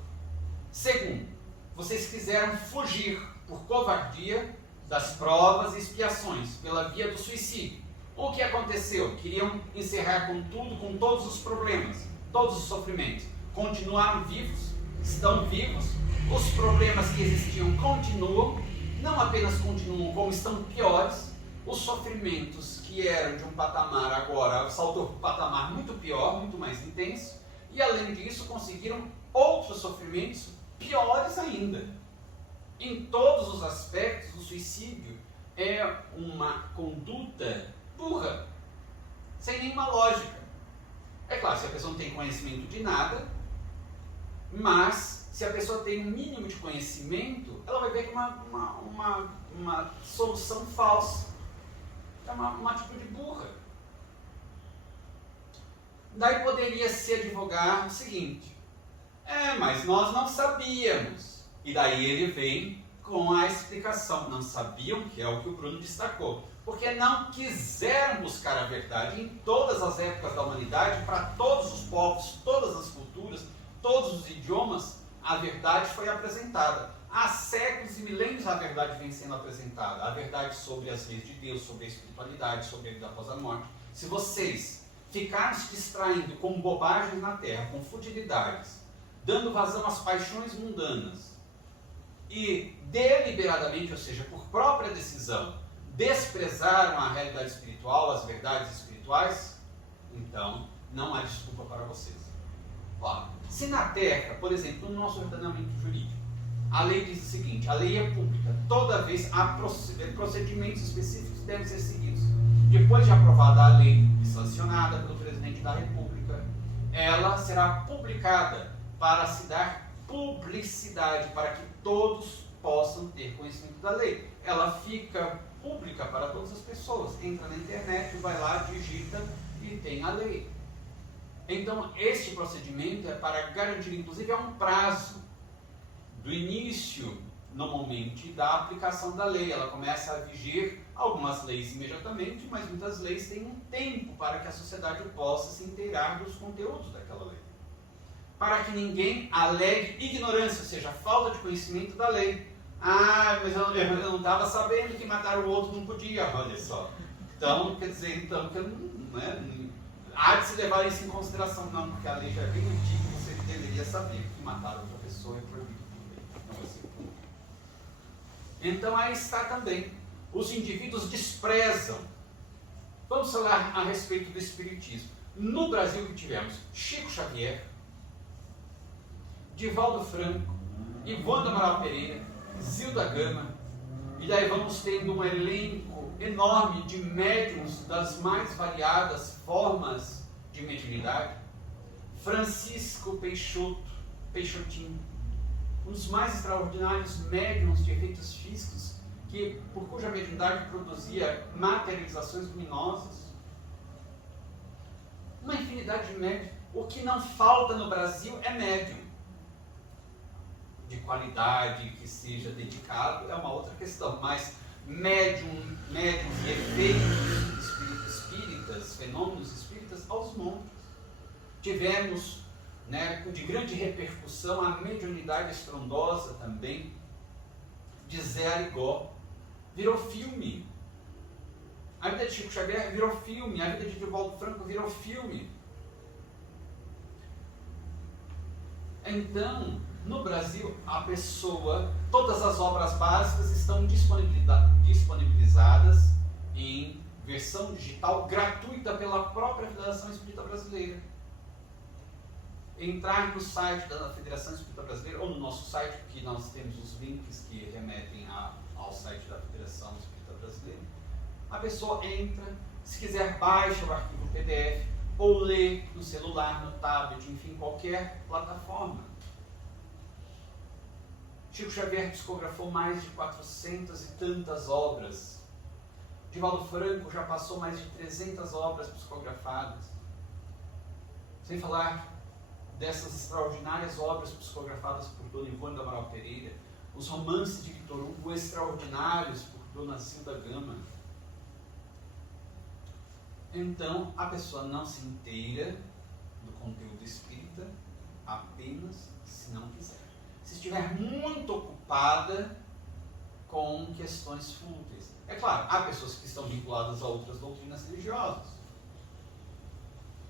Segundo, vocês quiseram fugir por covardia das provas e expiações, pela via do suicídio. O que aconteceu? Queriam encerrar com tudo, com todos os problemas, todos os sofrimentos. Continuaram vivos, estão vivos, os problemas que existiam continuam, não apenas continuam, como estão piores, os sofrimentos que eram de um patamar agora saltou para um patamar muito pior, muito mais intenso, e além disso conseguiram outros sofrimentos piores ainda. Em todos os aspectos, o suicídio é uma conduta burra, sem nenhuma lógica. É claro, se a pessoa não tem conhecimento de nada, mas se a pessoa tem um mínimo de conhecimento, ela vai ver que é uma solução falsa. É uma atitude burra. Daí poderia se advogar o seguinte: mas nós não sabíamos. E daí ele vem com a explicação. Não sabiam, que é o que o Bruno destacou. Porque não quiseram buscar a verdade em todas as épocas da humanidade, para todos os povos, todas as culturas, todos os idiomas, a verdade foi apresentada. Há séculos e milênios a verdade vem sendo apresentada. A verdade sobre as leis de Deus, sobre a espiritualidade, sobre a vida após a morte. Se vocês ficarem se distraindo com bobagens na terra, com futilidades, dando vazão às paixões mundanas, e deliberadamente, ou seja, por própria decisão, desprezaram a realidade espiritual, as verdades espirituais, então não há desculpa para vocês. Ó, se na terra, por exemplo, no nosso ordenamento jurídico, a lei diz o seguinte: a lei é pública, toda vez há procedimentos específicos que devem ser seguidos. Depois de aprovada a lei e sancionada pelo presidente da República, ela será publicada para se dar publicidade, para que todos possam ter conhecimento da lei. Ela fica pública para todas as pessoas. Entra na internet, vai lá, digita e tem a lei. Então, este procedimento é para garantir, inclusive, um prazo do início, normalmente, da aplicação da lei. Ela começa a vigir algumas leis imediatamente, mas muitas leis têm um tempo para que a sociedade possa se inteirar dos conteúdos daquela lei. Para que ninguém alegue ignorância, ou seja, falta de conhecimento da lei. Mas eu não estava sabendo que matar o outro não podia, olha só. Então, quer dizer, então, que há de se levar isso em consideração, não, porque a lei já é bem antiga, você deveria saber que matar outra pessoa é proibido por lei. Não vai ser por lei. Então aí está também. Os indivíduos desprezam. Vamos falar a respeito do espiritismo. No Brasil que tivemos Chico Xavier, Divaldo Franco, Ivone Amaral Pereira, Zilda Gama, e daí vamos tendo um elenco enorme de médiuns das mais variadas formas de mediunidade. Francisco Peixotinho, um dos mais extraordinários médiuns de efeitos físicos, por cuja mediunidade produzia materializações luminosas. Uma infinidade de médiuns. O que não falta no Brasil é médium. De qualidade, que seja dedicado, é uma outra questão. Mas médiums e efeitos espíritas, fenômenos espíritas, aos montes. Tivemos, de grande repercussão, a mediunidade estrondosa também, de Zé Arigó. Virou filme. A vida de Chico Xavier virou filme. A vida de Divaldo Franco virou filme. Então, no Brasil, a pessoa, todas as obras básicas estão disponibilizadas em versão digital gratuita pela própria Federação Espírita Brasileira. Entrar no site da Federação Espírita Brasileira, ou no nosso site, que nós temos os links que remetem ao site da Federação Espírita Brasileira, a pessoa entra, se quiser baixa o arquivo PDF, ou lê no celular, no tablet, enfim, qualquer plataforma. Chico Xavier psicografou mais de 400 e tantas obras. Divaldo Franco já passou mais de 300 obras psicografadas. Sem falar dessas extraordinárias obras psicografadas por Dona Ivone do Amaral Pereira, os romances de Victor Hugo extraordinários por Dona Zilda Gama. Então, a pessoa não se inteira do conteúdo espírita apenas se não quiser. Se estiver muito ocupada com questões fúteis. É claro, há pessoas que estão vinculadas a outras doutrinas religiosas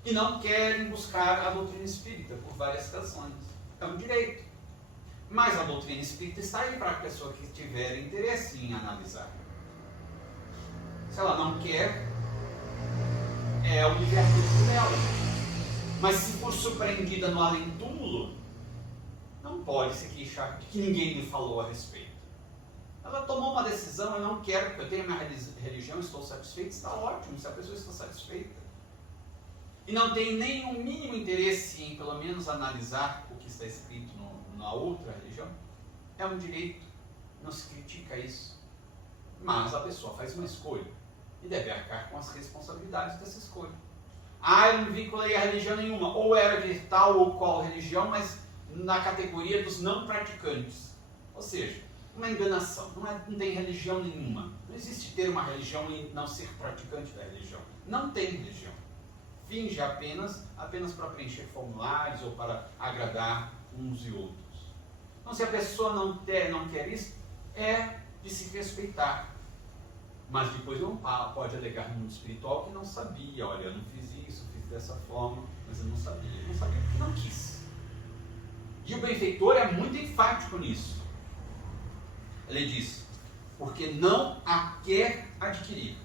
e não querem buscar a doutrina espírita por várias razões. É um direito. Mas a doutrina espírita está aí para a pessoa que tiver interesse em analisar. Se ela não quer, é o livre-arbítrio dela. Mas se for surpreendida no além-túmulo, não pode se queixar de que ninguém me falou a respeito. Ela tomou uma decisão, eu não quero, porque eu tenho minha religião, estou satisfeito, está ótimo, se a pessoa está satisfeita. E não tem nem o mínimo interesse em, pelo menos, analisar o que está escrito na outra religião, é um direito, não se critica isso. Mas a pessoa faz uma escolha e deve arcar com as responsabilidades dessa escolha. Eu não vinculei a religião nenhuma, ou era de tal ou qual religião, mas na categoria dos não praticantes. Ou seja, uma enganação, não tem religião nenhuma. Não existe ter uma religião e não ser praticante da religião. Não tem religião. Finge apenas para preencher formulários ou para agradar uns e outros. Então, se a pessoa não quer isso, é de se respeitar. Mas depois não pode alegar no mundo espiritual que não sabia. Olha, eu não fiz isso, fiz dessa forma, mas eu não sabia. Não sabia porque não quis. E o benfeitor é muito enfático nisso. Ele diz, porque não a quer adquirir,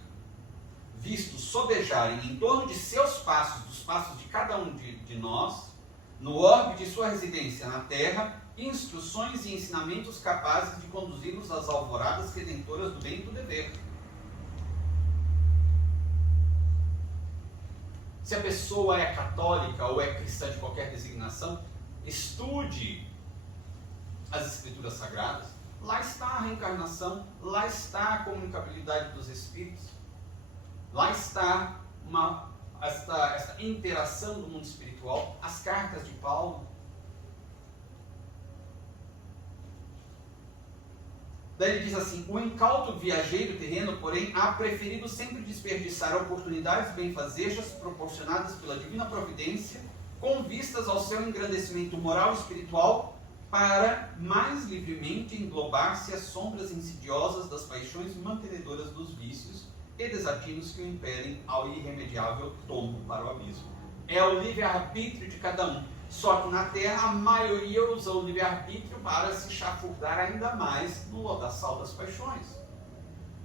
visto sobejarem em torno de seus passos, dos passos de cada um de nós, no orbe de sua residência na terra, instruções e ensinamentos capazes de conduzi-los às alvoradas redentoras do bem e do dever. Se a pessoa é católica ou é cristã de qualquer designação, estude as Escrituras Sagradas. Lá está a reencarnação, lá está a comunicabilidade dos espíritos, lá está esta interação do mundo espiritual, as cartas de Paulo. Daí ele diz assim, o incauto viajeiro terreno, porém, há preferido sempre desperdiçar oportunidades benfazejas proporcionadas pela divina providência, com vistas ao seu engrandecimento moral e espiritual, para mais livremente englobar-se as sombras insidiosas das paixões mantenedoras dos vícios e desatinos que o impelem ao irremediável tombo para o abismo. É o livre-arbítrio de cada um. Só que na Terra a maioria usa o livre-arbítrio para se chafurdar ainda mais no lodaçal das paixões.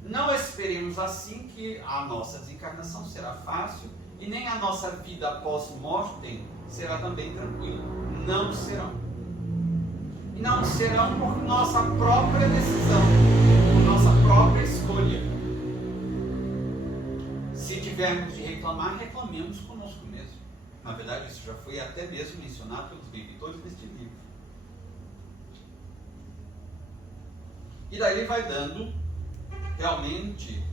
Não esperemos assim que a nossa desencarnação será fácil e nem a nossa vida pós-mortem será também tranquila. Não serão. E não serão por nossa própria decisão, por nossa própria escolha. Se tivermos de reclamar, reclamemos conosco mesmo. Na verdade, isso já foi até mesmo mencionado pelos benfeitores deste livro. E daí ele vai dando realmente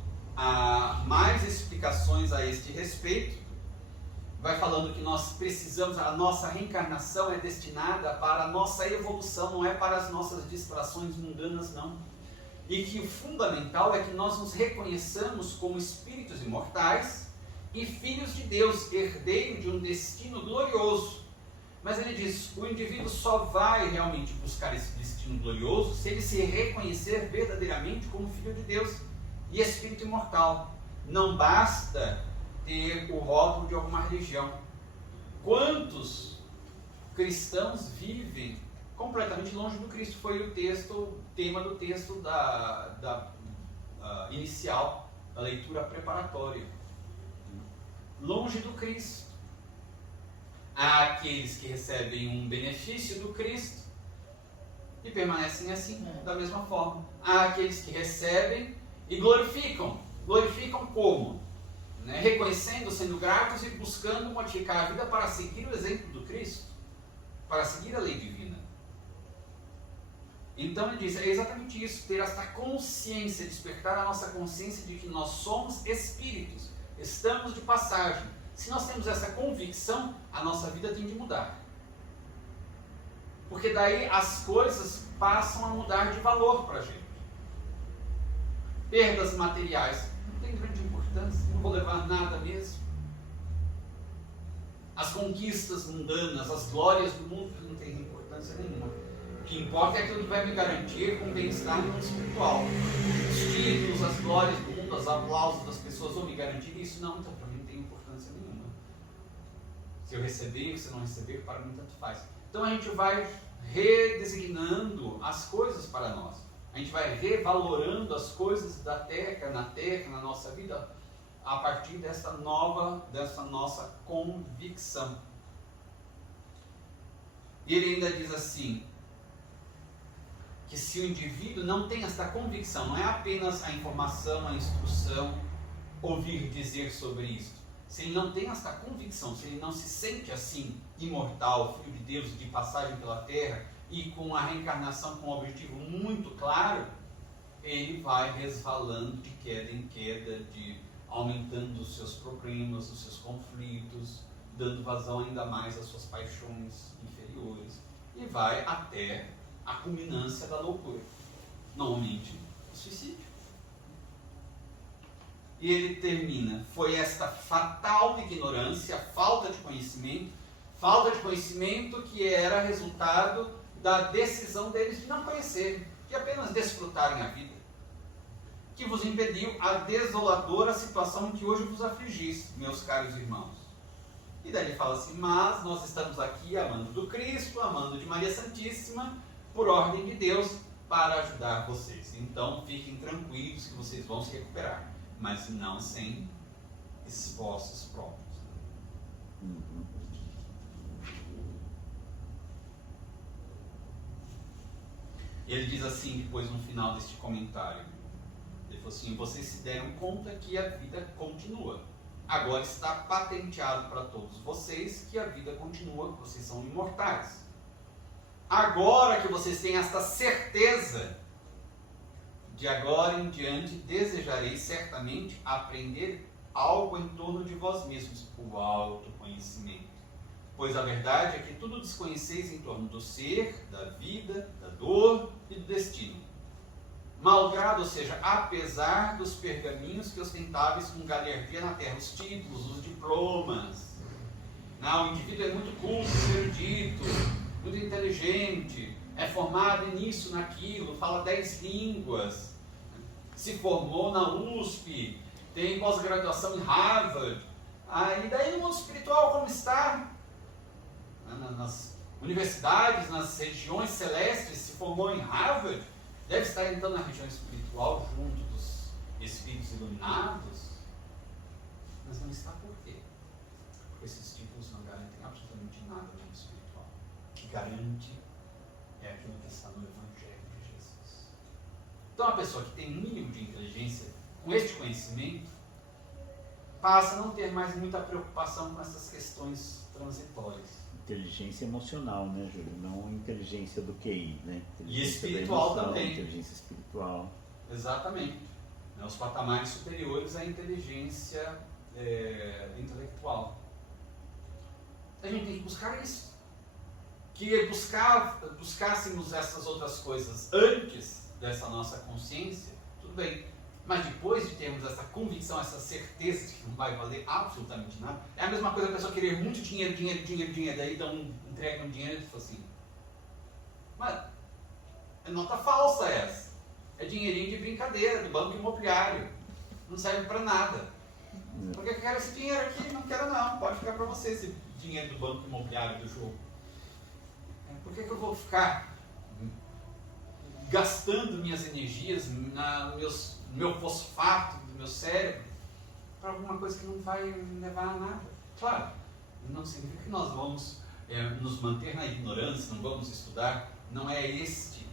mais explicações a este respeito. Vai falando que nós precisamos, a nossa reencarnação é destinada para a nossa evolução, não é para as nossas distrações mundanas, não. E que o fundamental é que nós nos reconheçamos como espíritos imortais e filhos de Deus, herdeiro de um destino glorioso. Mas ele diz, o indivíduo só vai realmente buscar esse destino glorioso se ele se reconhecer verdadeiramente como filho de Deus e espírito imortal. Não basta ter o rótulo de alguma religião. Quantos cristãos vivem completamente longe do Cristo? Foi o tema do texto inicial, da leitura preparatória. Longe do Cristo. Há aqueles que recebem um benefício do Cristo e permanecem assim, da mesma forma. Há aqueles que recebem e glorificam. Glorificam como? Reconhecendo, sendo gratos e buscando modificar a vida para seguir o exemplo do Cristo, para seguir a lei divina. Então ele diz, é exatamente isso, ter esta consciência, despertar a nossa consciência de que nós somos espíritos, estamos de passagem. Se nós temos essa convicção, a nossa vida tem de mudar. Porque daí as coisas passam a mudar de valor para a gente. Perdas materiais não tem grande importância, não vou levar nada mesmo. As conquistas mundanas, as glórias do mundo não tem importância nenhuma. O que importa é aquilo que vai me garantir com bem-estar no mundo espiritual. Os títulos, as glórias do mundo, os aplausos das pessoas vão me garantir isso? Não, então para mim não tem importância nenhuma. Se eu receber, se não receber, para mim tanto faz. Então a gente vai redesignando as coisas para nós. A gente vai revalorando as coisas da terra, na nossa vida, a partir dessa nossa convicção. E ele ainda diz assim, que se o indivíduo não tem essa convicção, não é apenas a informação, a instrução, ouvir dizer sobre isso. Se ele não tem essa convicção, se ele não se sente assim, imortal, filho de Deus, de passagem pela terra, e com a reencarnação com um objetivo muito claro, ele vai resvalando de queda em queda, aumentando os seus problemas, os seus conflitos, dando vazão ainda mais às suas paixões inferiores, e vai até a culminância da loucura, normalmente o suicídio. E ele termina, foi esta fatal ignorância, falta de conhecimento que era resultado da decisão deles de não conhecerem, de apenas desfrutarem a vida, que vos impediu a desoladora situação em que hoje vos afligis, meus caros irmãos. E daí ele fala assim, mas nós estamos aqui amando do Cristo, amando de Maria Santíssima, por ordem de Deus, para ajudar vocês. Então fiquem tranquilos que vocês vão se recuperar, mas não sem esforços próprios. Ele diz assim, depois no final deste comentário, ele falou assim, vocês se deram conta que a vida continua. Agora está patenteado para todos vocês que a vida continua, que vocês são imortais. Agora que vocês têm esta certeza, de agora em diante desejareis certamente aprender algo em torno de vós mesmos, o autoconhecimento. Pois a verdade é que tudo desconheceis em torno do ser, da vida, da dor e do destino. Malgrado, ou seja, apesar dos pergaminhos que ostentáveis com galhardia na terra, os títulos, os diplomas. Não, o indivíduo é muito culto, erudito, muito inteligente, é formado nisso, naquilo, fala 10 línguas, se formou na USP, tem pós-graduação em Harvard. E daí no mundo espiritual como está? Nas universidades, nas regiões celestes, se formou em Harvard, deve estar então na região espiritual junto dos espíritos iluminados, mas não está por quê? Porque esses títulos não garantem absolutamente nada no mundo espiritual. O que garante é aquilo que está no Evangelho de Jesus. Então a pessoa que tem um mínimo de inteligência, com este conhecimento, passa a não ter mais muita preocupação com essas questões transitórias. Inteligência emocional, né, Júlio? Não inteligência do QI, né? E espiritual também. Inteligência espiritual. Exatamente. Os patamares superiores à inteligência intelectual. A gente tem que buscar isso. Que buscássemos essas outras coisas antes dessa nossa consciência, tudo bem. Mas depois de termos essa convicção, essa certeza de que não vai valer absolutamente nada, é a mesma coisa a pessoa querer muito dinheiro, daí entregam dinheiro e fala assim, mas é nota falsa essa. É dinheirinho de brincadeira, do banco imobiliário. Não serve para nada. Porque eu quero esse dinheiro aqui, não quero não. Pode ficar para você esse dinheiro do banco imobiliário do jogo. Por que eu vou ficar gastando minhas energias, meu fosfato do meu cérebro, para alguma coisa que não vai levar a nada? Claro, não significa que nós vamos nos manter na ignorância, não vamos estudar. Não é este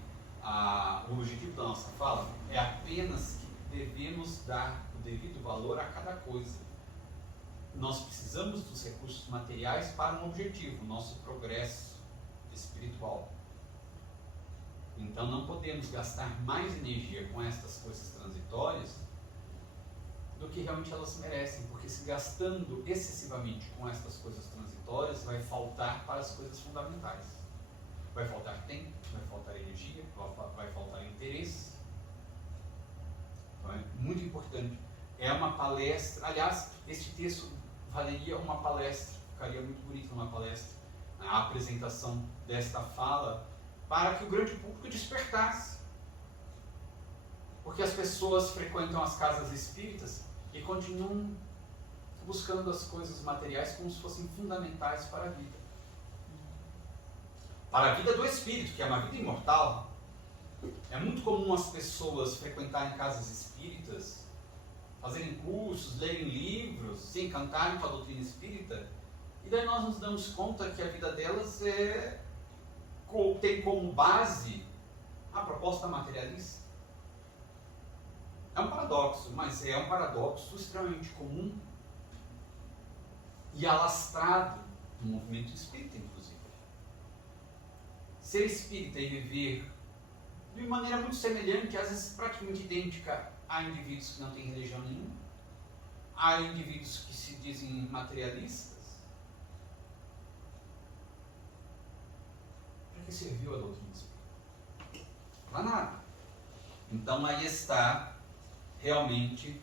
o objetivo da nossa fala. É apenas que devemos dar o devido valor a cada coisa. Nós precisamos dos recursos materiais para um objetivo, o nosso progresso espiritual. Então não podemos gastar mais energia com estas coisas transitórias do que realmente elas merecem, porque se gastando excessivamente com estas coisas transitórias, vai faltar para as coisas fundamentais. Vai faltar tempo, vai faltar energia, vai faltar interesse. Então é muito importante. É uma palestra, aliás, este texto valeria uma palestra, ficaria muito bonito numa palestra, a apresentação desta fala, para que o grande público despertasse. Porque as pessoas frequentam as casas espíritas e continuam buscando as coisas materiais como se fossem fundamentais para a vida. Para a vida do espírito, que é uma vida imortal. É muito comum as pessoas frequentarem casas espíritas, fazerem cursos, lerem livros, se encantarem com a doutrina espírita, e daí nós nos damos conta que a vida delas tem como base a proposta materialista. É um paradoxo, mas é um paradoxo extremamente comum e alastrado no movimento espírita, inclusive. Ser espírita e viver de maneira muito semelhante, às vezes praticamente idêntica, a indivíduos que não têm religião nenhuma, a indivíduos que se dizem materialistas. Para que serviu a doutrina espírita? Para nada. Então aí está realmente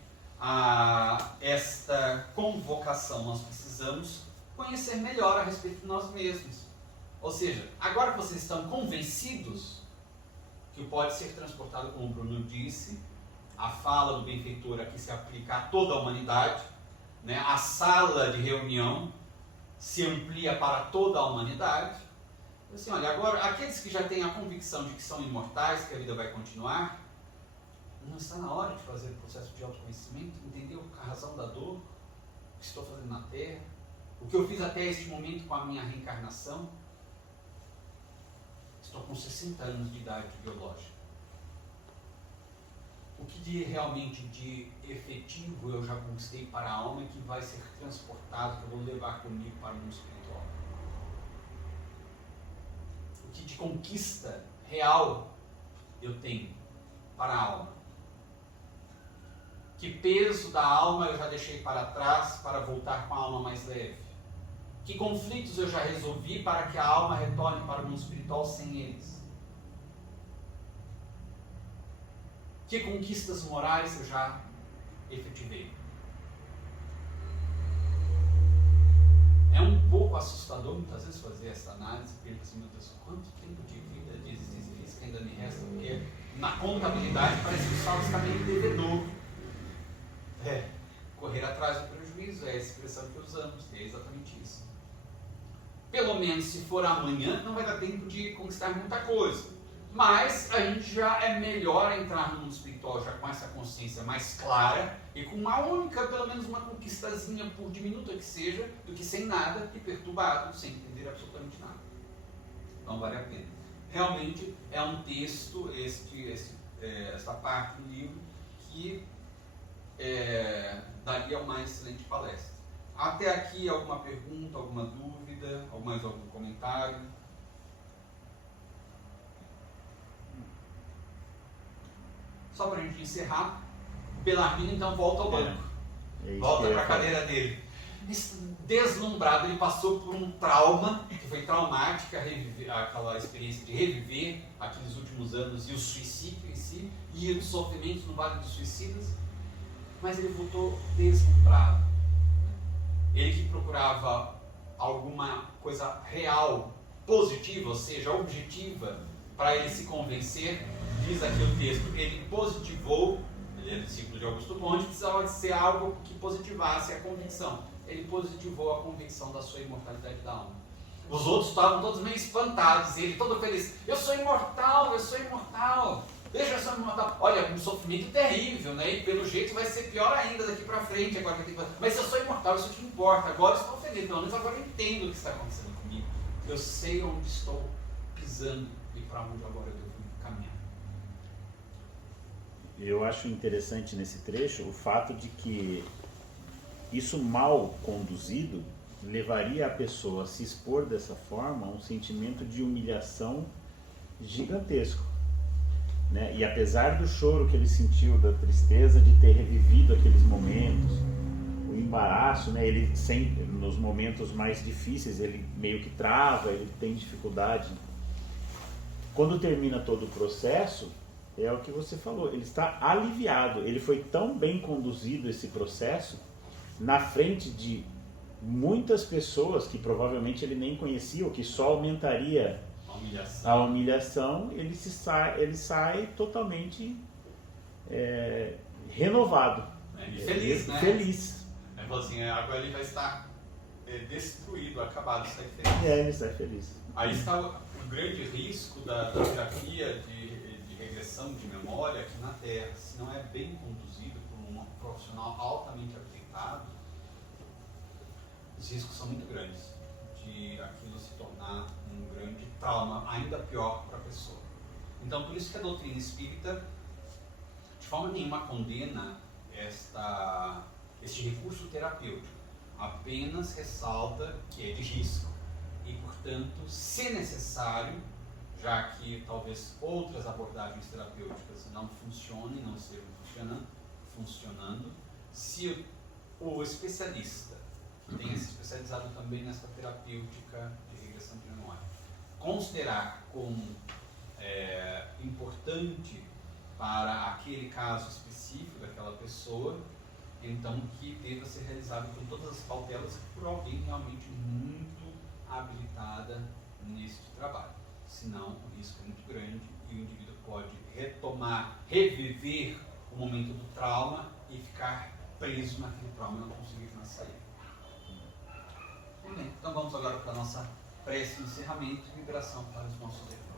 esta convocação. Nós precisamos conhecer melhor a respeito de nós mesmos. Ou seja, agora que vocês estão convencidos que pode ser transportado, como o Bruno disse, a fala do benfeitor aqui se aplica a toda a humanidade, né? A sala de reunião se amplia para toda a humanidade. Assim, olha, agora, aqueles que já têm a convicção de que são imortais, que a vida vai continuar, não está na hora de fazer o processo de autoconhecimento, entender a razão da dor, o que estou fazendo na Terra, o que eu fiz até este momento com a minha reencarnação. Estou com 60 anos de idade biológica. O que realmente de efetivo eu já conquistei para a alma e que vai ser transportado, que eu vou levar comigo para o mundo espiritual? O que de conquista real eu tenho para a alma? Que peso da alma eu já deixei para trás para voltar com a alma mais leve? Que conflitos eu já resolvi para que a alma retorne para o mundo espiritual sem eles? Que conquistas morais eu já efetivei? É um pouco assustador muitas vezes fazer essa análise, porque assim, meu Deus, quanto tempo de vida, de existência física ainda me resta? Porque na contabilidade parece que o saldo está meio devedor. correr atrás do prejuízo, é a expressão que usamos, é exatamente isso. Pelo menos se for amanhã, não vai dar tempo de conquistar muita coisa. Mas a gente já é melhor entrar no mundo espiritual já com essa consciência mais clara e com uma única, pelo menos uma conquistazinha por diminuta que seja, do que sem nada e perturbado, sem entender absolutamente nada. Então vale a pena. Realmente é um texto, essa parte do livro, que daria uma excelente palestra. Até aqui alguma pergunta, alguma dúvida, mais algum comentário? Só para a gente encerrar, Bellarmino então volta ao banco, volta para a cadeira dele. Deslumbrado, ele passou por um trauma, que foi traumático, aquela experiência de reviver aqueles últimos anos e o suicídio em si, e os sofrimentos no Vale dos Suicidas, mas ele voltou deslumbrado. Ele que procurava alguma coisa real, positiva, ou seja, objetiva, para ele se convencer, diz aqui o texto, ele positivou, ele é discípulo de Augusto Conte, precisava de ser algo que positivasse a convicção. Ele positivou a convicção da sua imortalidade da alma. Os outros estavam todos meio espantados, ele todo feliz, eu sou imortal, deixa eu ser imortal. Olha, um sofrimento terrível, né? E pelo jeito vai ser pior ainda daqui para frente, agora que mas eu sou imortal, isso que importa, agora eu estou feliz, pelo menos agora eu entendo o que está acontecendo comigo, eu sei onde estou pisando e para onde agora eu devo caminhar. Eu acho interessante nesse trecho o fato de que isso mal conduzido levaria a pessoa a se expor dessa forma a um sentimento de humilhação gigantesco, né? E apesar do choro que ele sentiu, da tristeza de ter revivido aqueles momentos, o embaraço, né? Ele sempre, nos momentos mais difíceis, ele meio que trava, ele tem dificuldade. Quando termina todo o processo, é o que você falou, ele está aliviado, ele foi tão bem conduzido esse processo, na frente de muitas pessoas que provavelmente ele nem conhecia, ou que só aumentaria a humilhação, ele sai totalmente renovado. E feliz, né? Feliz. Ele falou assim, agora ele vai estar destruído, acabado, sai feliz. Ele sai feliz. Aí está o grande risco da terapia de regressão de memória aqui na Terra. Se não é bem conduzido por um profissional altamente habilitado, os riscos são muito grandes de aquilo se tornar um grande trauma, ainda pior para a pessoa. Então, por isso que a doutrina espírita, de forma nenhuma, condena este recurso terapêutico, apenas ressalta que é de risco e, portanto, se necessário, já que talvez outras abordagens terapêuticas não funcionem, não estejam funcionando, se o especialista, que tenha se especializado também nessa terapêutica de regressão de memória, considerar como importante para aquele caso específico daquela pessoa, então que deva ser realizado com todas as cautelas por alguém realmente muito habilitada neste trabalho. Senão o risco é muito grande e o indivíduo pode reviver o momento do trauma e ficar preso naquele trauma e não conseguir mais sair. Muito bem, então vamos agora para a nossa prece de encerramento e liberação para os nossos irmãos.